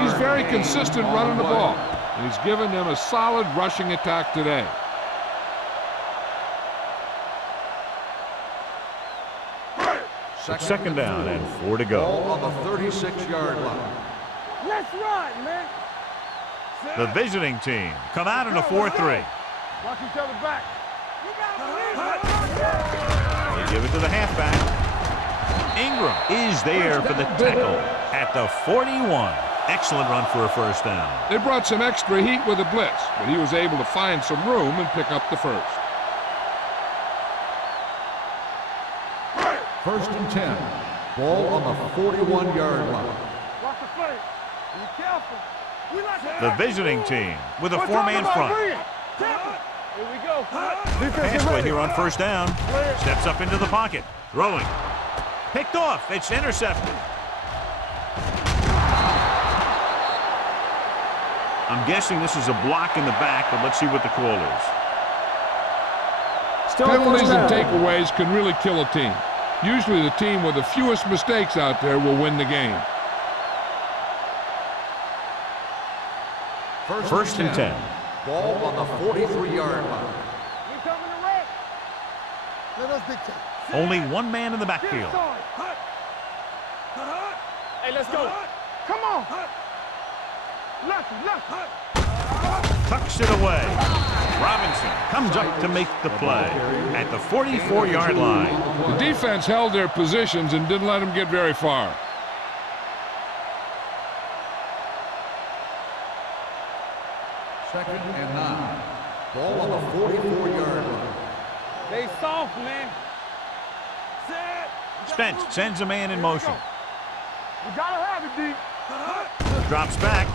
He's very consistent running the ball, and he's given them a solid rushing attack today. Second down and 4 to Ball go. on the 36-yard line. Let's run, man. The visiting team come out in a 4-3. Watch each other back. They give it to the halfback. Ingram is there for the tackle at the 41. Excellent run for a 1st down. They brought some extra heat with the blitz, but he was able to find some room and pick up the 1st. 1st and 10. Ball on the 41-yard line. Watch the play. Be careful. We like to The visiting team with a 4-man front. Here we go. Pass play here on 1st down. Steps up into the pocket. Throwing. Picked off. It's intercepted. I'm guessing this is a block in the back, but let's see what the call is. Still Penalties and 1st down. takeaways can really kill a team. Usually the team with the fewest mistakes out there will win the game. 1st and 10. Ball on the 43-yard line. We coming to wreck. Let us dictate. Only one man in the backfield. Hey, let's go. Come on. Lucky. Tucks it away. Robinson comes up to make the play at the 44-yard line. The defense held their positions and didn't let them get very far. Second and 9. Ball on the 44-yard line. They soft, man. Spence sends a man in motion. We gotta have it, D. Drops back.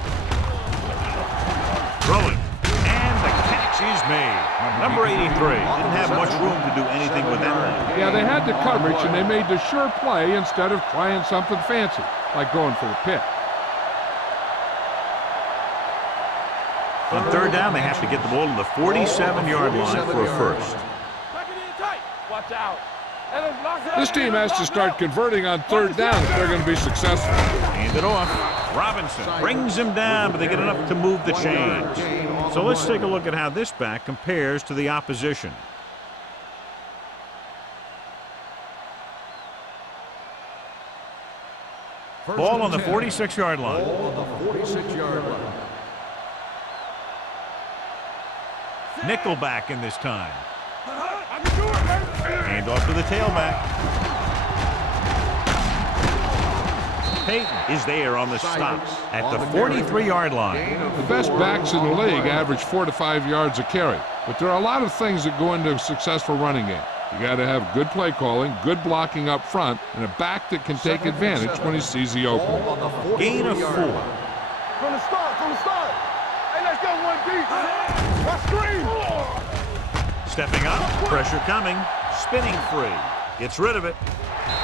Throwing. And the catch is made. Number 83 didn't have much room to do anything with that one. Yeah, they had the coverage, and they made the sure play instead of trying something fancy, like going for a pick. On third down, they have to get the ball to the 47-yard line for a first. Watch out. This team has to start converting on third down if they're going to be successful. Hand it off. Robinson brings him down, but they get enough to move the chains. So let's take a look at how this back compares to the opposition. Ball on the 46-yard line. Ball on the 46-yard line. Nickelback in this time. Hand off to the tailback. Peyton is there on the stop at the 43-yard line. The best backs in the league average 4 to 5 yards a carry, but there are a lot of things that go into a successful running game. You got to have good play calling, good blocking up front, and a back that can take advantage when he sees the opening. Gain of 4. From the start. Hey, let's go one deep. Let's screen. Stepping up, pressure coming, spinning free, gets rid of it,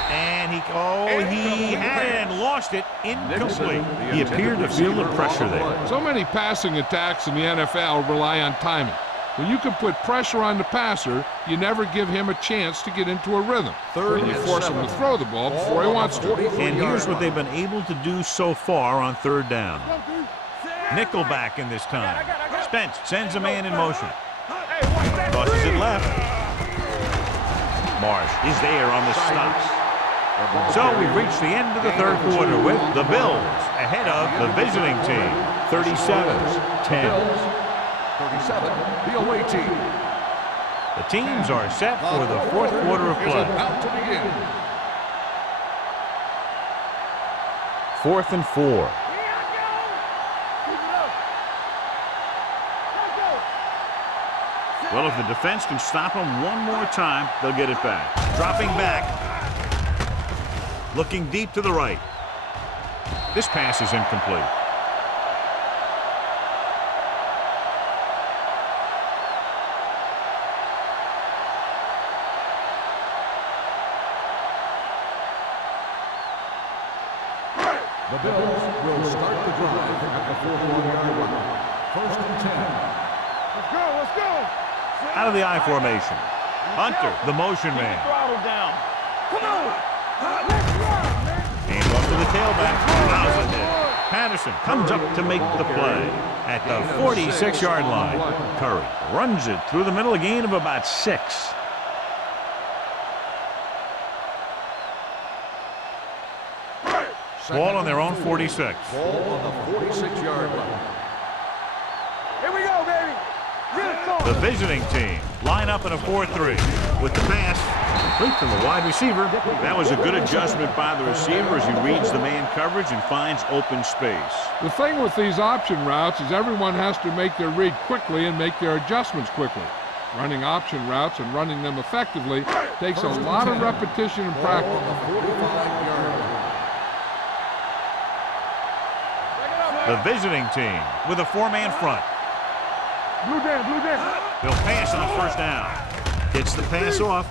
and he had it and lost it, incomplete. He appeared to feel the pressure there. So many passing attacks in the NFL rely on timing. When you can put pressure on the passer, you never give him a chance to get into a rhythm. And you force him to throw the ball before he wants to. And here's what they've been able to do so far on third down. Nickelback in this time. Spence sends a man in motion. Tosses it left. Marsh is there on the stops. So we've reached the end of the third quarter with the Bills ahead of the visiting team, 37-10. 37, the away team. The teams are set for the fourth quarter of play. About to begin. 4th and 4. Well, if the defense can stop them one more time, they'll get it back. Dropping back. Looking deep to the right. This pass is incomplete. The Bills will start the drive at the 41-yard line. 1st and 10. Let's go. Out of the I formation. Hunter, the motion man. Throttle down. Come on. Hand off to the tailback. Allows it in. Patterson comes up to make the play at the 46-yard line. Curry runs it through the middle, a gain of about 6. Ball on their own 46. Ball on the 46-yard line. Here we go, baby. The visiting team line up in a 4-3 with the pass complete from the wide receiver. That was a good adjustment by the receiver as he reads the man coverage and finds open space. The thing with these option routes is everyone has to make their read quickly and make their adjustments quickly. Running option routes and running them effectively takes a lot of repetition and practice. On the 45-yard line. The visiting team with a 4-man front. Blue down. They'll pass on first down. Gets the pass off.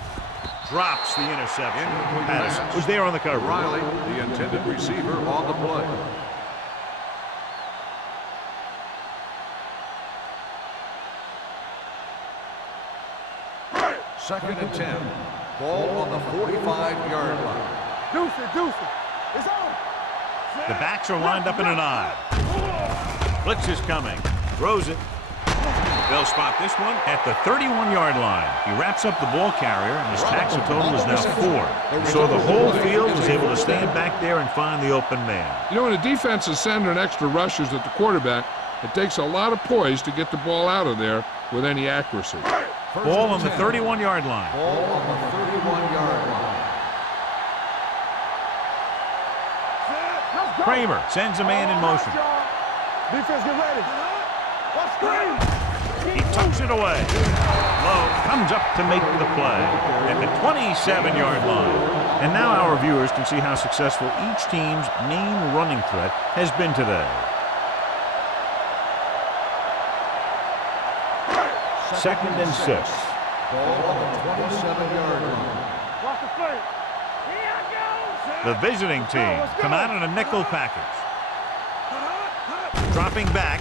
Drops the interception. Patterson was there on the cover. Riley, the intended receiver, on the play. Second and 10. Ball on the 45-yard line. Deuce it. It's on. The backs are lined up in an I. Blitz is coming. Throws it. They'll spot this one at the 31-yard line. He wraps up the ball carrier, and his tackle total is now 4. So the whole field was able to stand back there and find the open man. You know, when a defense is sending extra rushers at the quarterback, it takes a lot of poise to get the ball out of there with any accuracy. Ball on the 31-yard line. Ball on the 31-yard line. Kramer sends a man in motion. Defense, get ready. Let's screen. He tucks it away. Lowe comes up to make the play at the 27-yard line. And now our viewers can see how successful each team's main running threat has been today. Second and 6. Ball on the 27-yard line. Watch the play. The visiting team come out in a nickel package. Dropping back,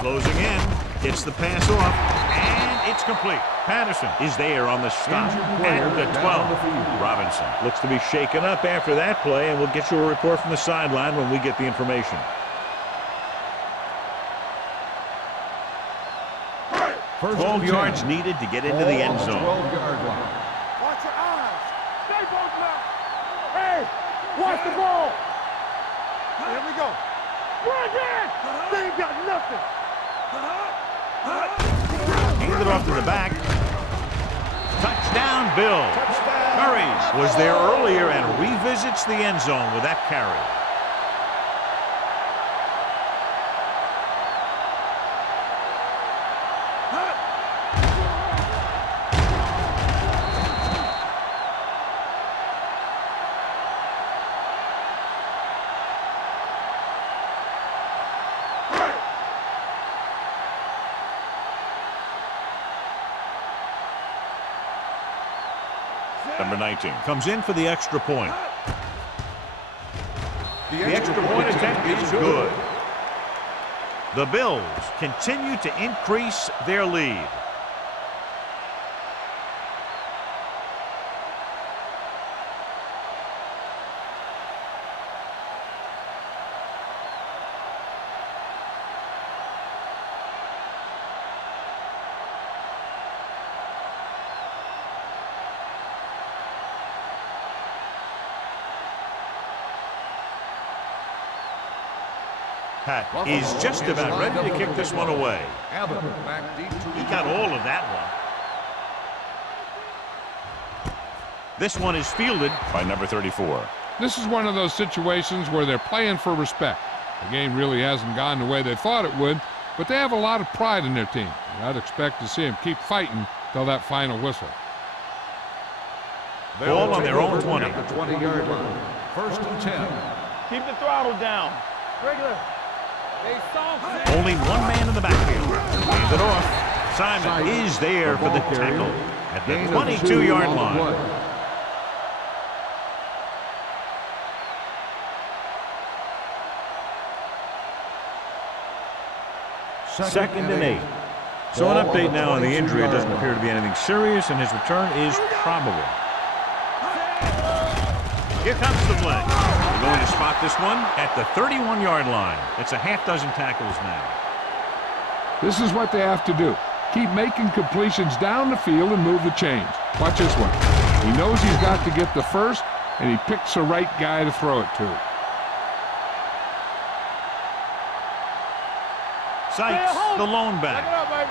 closing in, Gets the pass off, and it's complete. Patterson is there on the stop at the 12. Robinson looks to be shaken up after that play, and we'll get you a report from the sideline when we get the information. First 12 and yards 10. needed to get into the end zone. 12-yard line. Watch your eyes. Stay both now. Hey, watch the ball. Here we go. Run again. They ain't got nothing. Hand it off to the back. Touchdown, Bill. Murray was there earlier and revisits the end zone with that carry. Number 19 comes in for the extra point. The extra point attempt is good. The Bills continue to increase their lead. Pat is just about ready to kick this one away. He got all of that one. This one is fielded by number 34. This is one of those situations where they're playing for respect. The game really hasn't gone the way they thought it would, but they have a lot of pride in their team. And I'd expect to see them keep fighting till that final whistle. Ball on their own 20. At the 20-yard line. First and 10. Keep the throttle down. Regular. Only one man in the backfield. Hands it off. Simon is there for the tackle at the 22-yard line. Second and 8. So an update now on the injury. It doesn't appear to be anything serious, and his return is probable. Here comes the play. We're going to spot this one at the 31-yard line. It's a half dozen tackles now. This is what they have to do. Keep making completions down the field and move the chains. Watch this one. He knows he's got to get the first, and he picks the right guy to throw it to. Sykes, the lone Back it back. up, baby.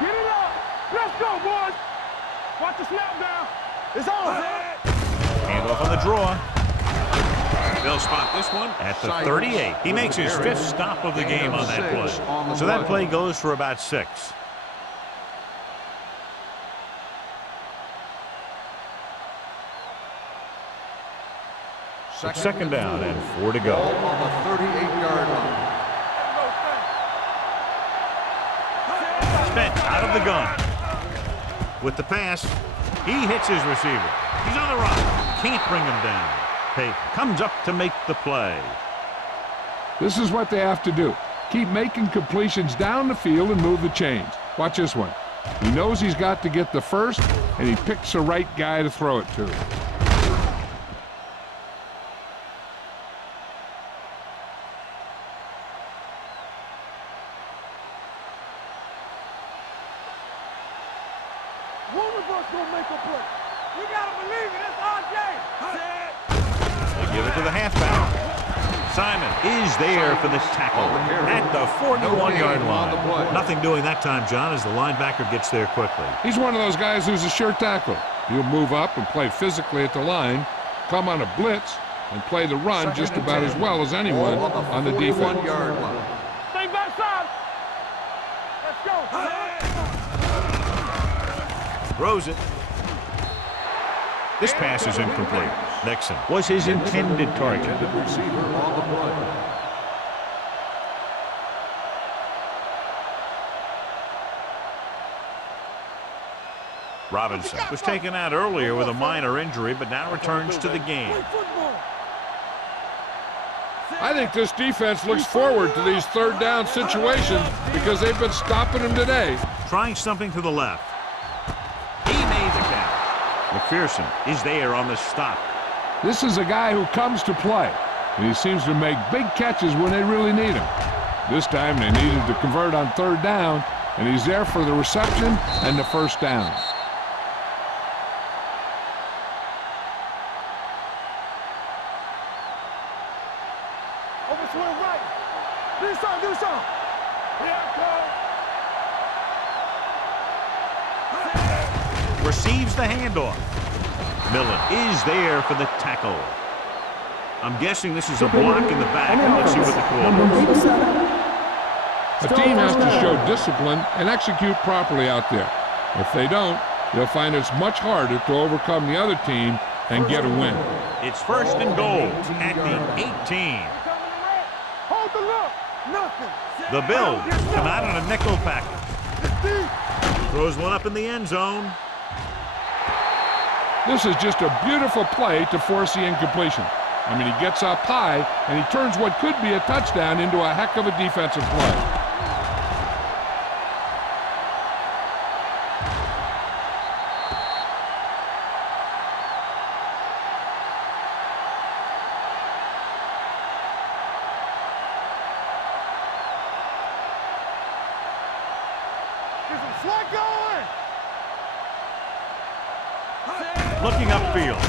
Get it up. Let's go, boys. Watch the snap down. It's on. Hand off on the draw. They'll spot this one at the 38. He makes his 5th stop of the game on that play. So that play goes for about 6. Second down and 4 to go. On the 38-yard line. Spent out of the gun. With the pass, he hits his receiver. He's on the run. Can't bring him down. Pate comes up to make the play. This is what they have to do. Keep making completions down the field and move the chains. Watch this one. He knows he's got to get the first, and he picks the right guy to throw it to. Gonna make a play. You gotta believe it. It's RJ. They give it to the halfback. Simon is there for the tackle at the 41-yard line. Nothing doing that time, John, as the linebacker gets there quickly. He's one of those guys who's a sure tackler. He'll move up and play physically at the line, come on a blitz, and play the run just about as well as anyone on the defense. Stay backside. Let's go. Throws it. This pass is incomplete. Nixon was his intended target. Robinson was taken out earlier with a minor injury, but now returns to the game. I think this defense looks forward to these third down situations because they've been stopping them today. Trying something to the left. He made the catch. McPherson is there on the stop. This is a guy who comes to play, and he seems to make big catches when they really need him. This time they needed to convert on third down, and he's there for the reception and the first down. Over to the right. Do something, do something. Receives the handoff. Millen is there for the tackle. I'm guessing this is a block in the back. Let's see what the call is. A team has to show discipline and execute properly out there. If they don't, they'll find it's much harder to overcome the other team and get a win. It's first and goal at the 18. Hold the look. Nothing. The Bills come out on a nickel package. Throws one up in the end zone. This is just a beautiful play to force the incompletion. I mean, he gets up high, and he turns what could be a touchdown into a heck of a defensive play. There's some slug going. Looking upfield.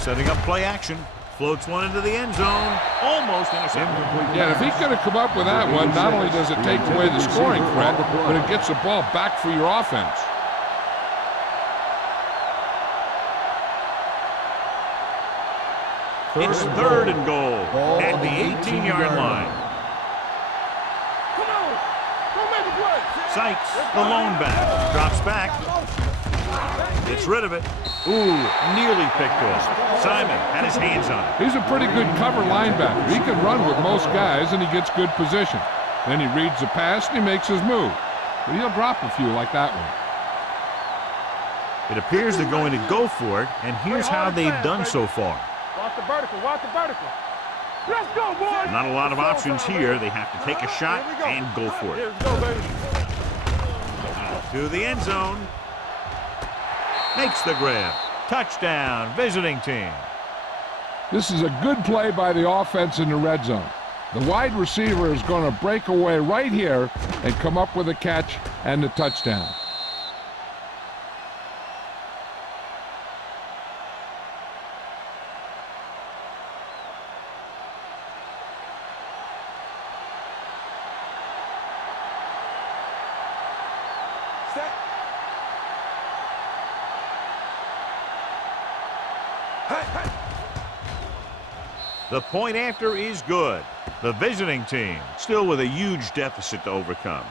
Setting up play action. Floats one into the end zone. Almost intercepted. Yeah, if he could have come up with that one, not only does it take away the scoring threat, but it gets the ball back for your offense. It's third and goal at the 18-yard line. Come on. Don't make a play. Sykes, the lone back, drops back. Gets rid of it. Ooh, nearly picked off. Simon had his hands on it. He's a pretty good cover linebacker. He can run with most guys, and he gets good position. Then he reads the pass, and he makes his move. But he'll drop a few like that one. It appears they're going to go for it, and here's how they've done so far. Watch the vertical. Watch the vertical. Let's go, boys. Not a lot of options here. They have to take a shot and go for Here it. we go, baby. To the end zone. Makes the grab. Touchdown, visiting team. This is a good play by the offense in the red zone. The wide receiver is going to break away right here and come up with a catch and the touchdown. Set. The point after is good. The visiting team still with a huge deficit to overcome.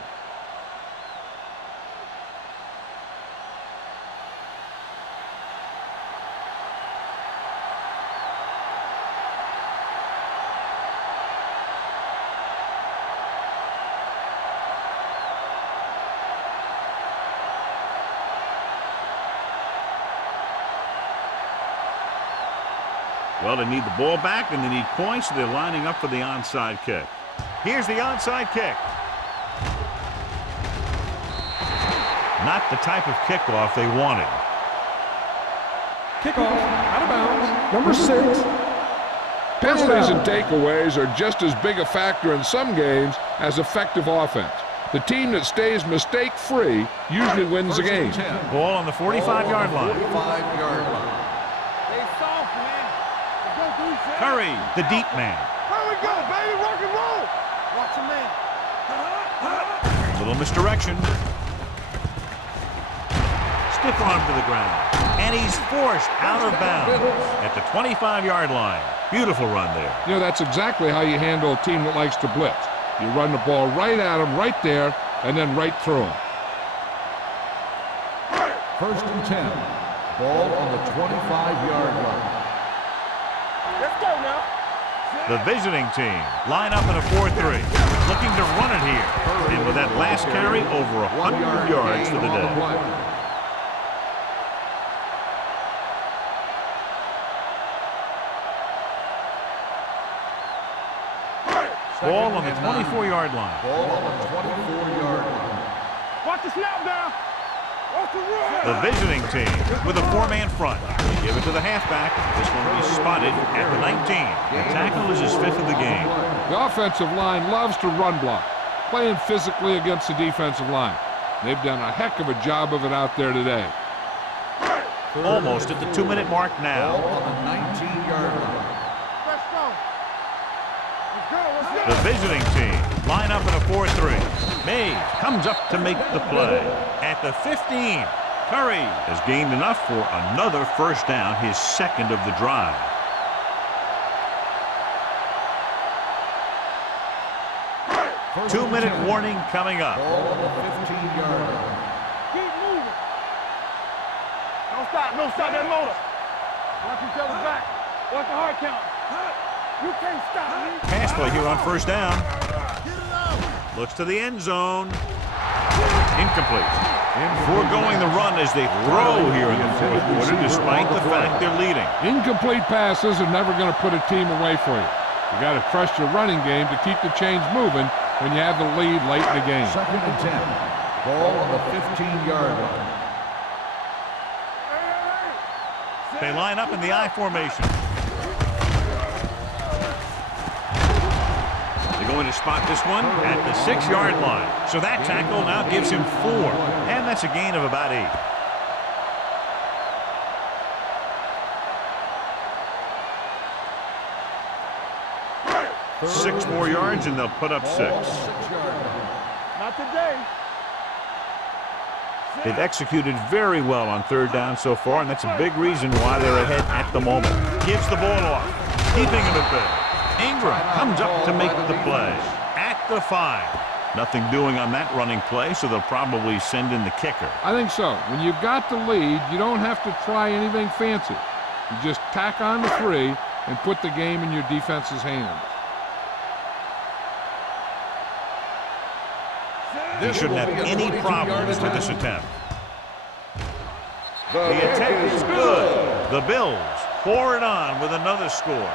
Well, they need the ball back, and they need points, so they're lining up for the onside kick. Here's the onside kick. Not the type of kickoff they wanted. Kickoff, out of bounds, number 6. Penalties and takeaways are just as big a factor in some games as effective offense. The team that stays mistake-free usually wins the game. Ball on the 45-yard line. 45-yard line. They soft, man. Curry, the deep man. Here we go, baby. Rock and roll. Watch him, man. Little misdirection. Stiff arm to the ground. And he's forced out of bounds at the 25-yard line. Beautiful run there. You know, that's exactly how you handle a team that likes to blitz. You run the ball right at them, right there, and then right through them. First and 10. Ball on the 25-yard line. Let's go now. The visiting team line up in a 4-3. Looking to run it here. And with that last carry, over 100 yards for the day. Ball on the 24-yard line. Ball on the 24-yard line. Watch the snap down. Watch the run. The visiting team with a four-man front. They give it to the halfback. This one will be spotted at the 19. The tackle is his fifth of the game. The offensive line loves to run block, playing physically against the defensive line. They've done a heck of a job of it out there today. Almost at the 2-minute mark now. Ball on the 19-yard line. Let's go. Let's go. Let's go. The visiting team line up in a 4-3. May comes up to make the play. At the 15, Curry has gained enough for another first down, his second of the drive. Two-minute warning coming up. Ball on the 15-yard line. Keep moving. Don't stop. Don't stop that motor. Watch each other's back. Watch the hard count. You can't stop me. Pass play here on first down. Looks to the end zone. Incomplete. Foregoing the run as they throw here in the fourth quarter, despite the fact they're leading. Incomplete passes are never going to put a team away for you. You got to trust your running game to keep the chains moving when you have the lead late in the game. 2nd and 10. Ball on the 15-yard line. They line up in the I formation. They're going to spot this one at the 6-yard line. So that tackle now gives him 4, and that's a gain of about 8. Six more yards, and they'll put up 6. Not today. They've executed very well on third down so far, and that's a big reason why they're ahead at the moment. Gives the ball off, keeping him at bay. Ingram comes up to make the play at the 5. Nothing doing on that running play, so they'll probably send in the kicker. I think so. When you've got the lead, you don't have to try anything fancy. You just tack on the 3 and put the game in your defense's hands. He shouldn't have any problems with this attempt. The attempt is good. The Bills pour it on with another score.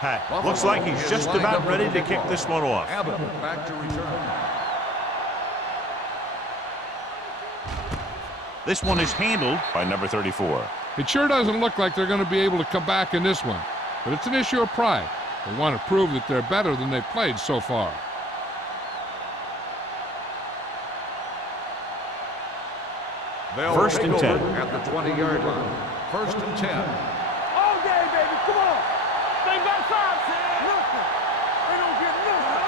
Pat, looks like he's just about ready to kick this one off. Abbott back to return. This one is handled by number 34. It sure doesn't look like they're going to be able to come back in this one, but it's an issue of pride. They want to prove that they're better than they've played so far. First and 10. At the 20-yard line. 1st and 10. All day, baby. Come on. Stay back side. Nothing. They don't get nothing.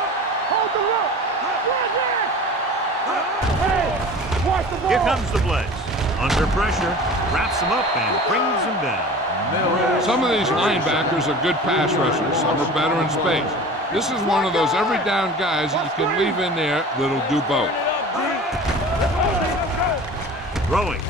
Hold the look. Right there. Hey, watch the ball. Here comes the blitz. Under pressure, wraps him up and brings him down. Some of these linebackers are good pass rushers. Some are better in space. This is one of those every down guys that you can leave in there that'll do both. Throwing.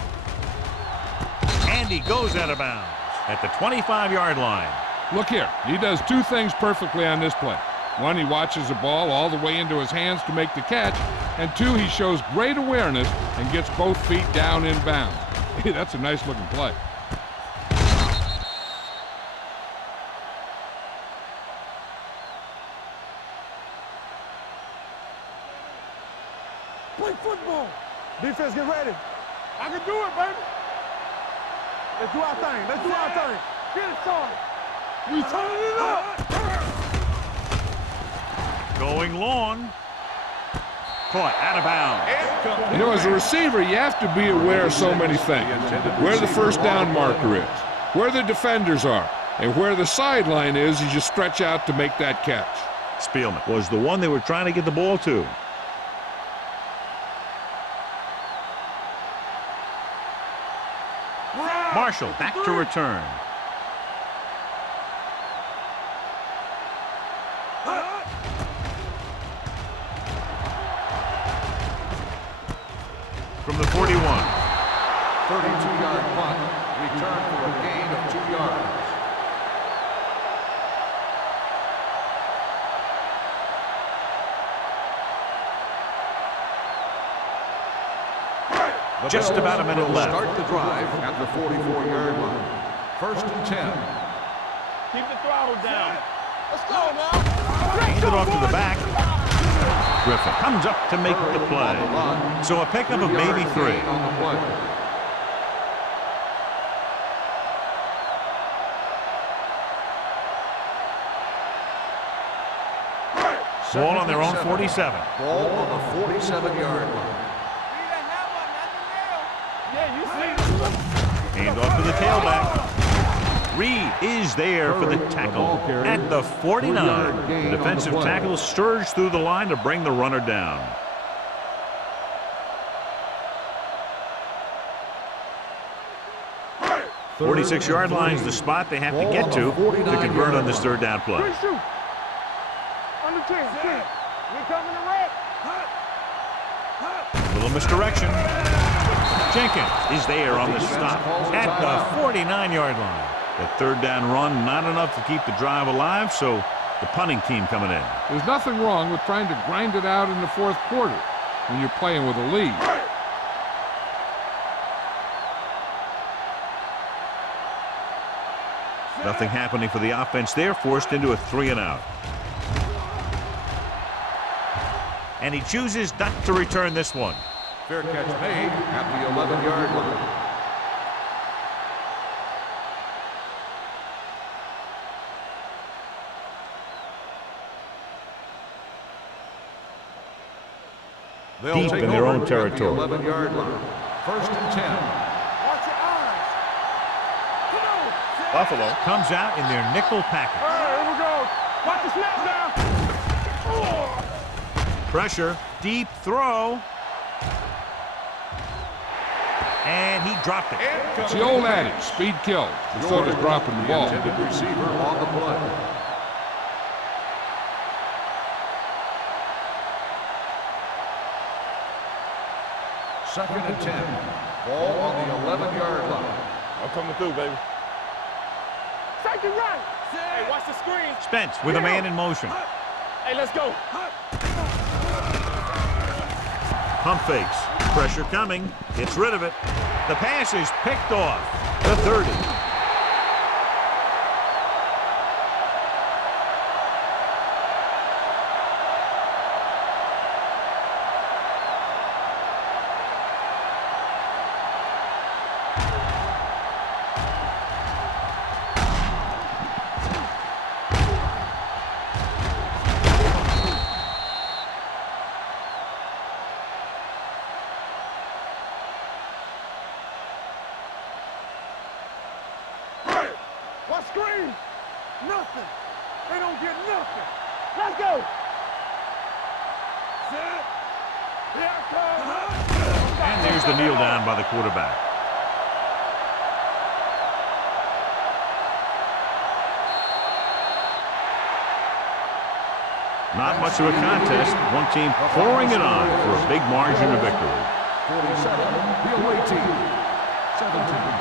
And he goes out of bounds at the 25-yard line. Look here, he does 2 things perfectly on this play. 1, he watches the ball all the way into his hands to make the catch, and 2, he shows great awareness and gets both feet down in bounds. Hey, that's a nice looking play. Play football. Defense, get ready. I can do it, baby. Let's do our thing. Let's do our thing. Get it started. We turning it up. Going long. Caught out of bounds. You know, as a receiver, you have to be aware of so many things. Where the first down marker is, where the defenders are, and where the sideline is as you stretch out to make that catch. Spielman was the one they were trying to get the ball to. Marshall back to return. From the 41. 32-yard punt. Return for a gain of 2 yards. Just about a minute left. Start the drive at the 44-yard line. First and 10. Keep the throttle down. Let's go now. Hand it off to the back. Griffin comes up to make the play. So a pickup of maybe 3. On the play. Ball on their own 47. Ball on the 47-yard line. Yeah, you see. Hand off to the tailback. Reed is there for the tackle at the 49. The defensive tackle surged through the line to bring the runner down. The 46-yard line is the spot they have to get to convert on this third down play. Quick shoot. On the 10. We coming to red. Little misdirection. Jenkins is there on the stop at the 49-yard line. That third down run not enough to keep the drive alive, so the punting team coming in. There's nothing wrong with trying to grind it out in the fourth quarter when you're playing with a lead. Nothing happening for the offense there, forced into a 3-and-out. And he chooses not to return this one. Fair catch made at the 11-yard line. Deep in their own territory. 11-yard line. First and 10. Watch your eyes. Come on. Buffalo comes out in their nickel package. All right, here we go. Watch the snap now. Pressure, deep throw. And he dropped it. It's the old adage, speed kills, before just dropping the ball. Intended receiver on the play. Second and 10. Ball on the 11-yard line. I'm coming through, baby. Safety right. Hey, watch the screen. Spence with a man in motion. Hey, let's go. Pump fakes. Pressure coming. Gets rid of it. The pass is picked off. The 30. What screen? Nothing. They don't get nothing. Let's go. Set. Here it comes. And there's the kneel down by the quarterback. Not much of a contest. One team pouring it on for a big margin of victory. 47, the away team. 17.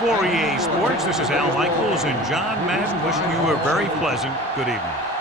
For EA Sports, this is Al Michaels and John Madden wishing you a very pleasant good evening.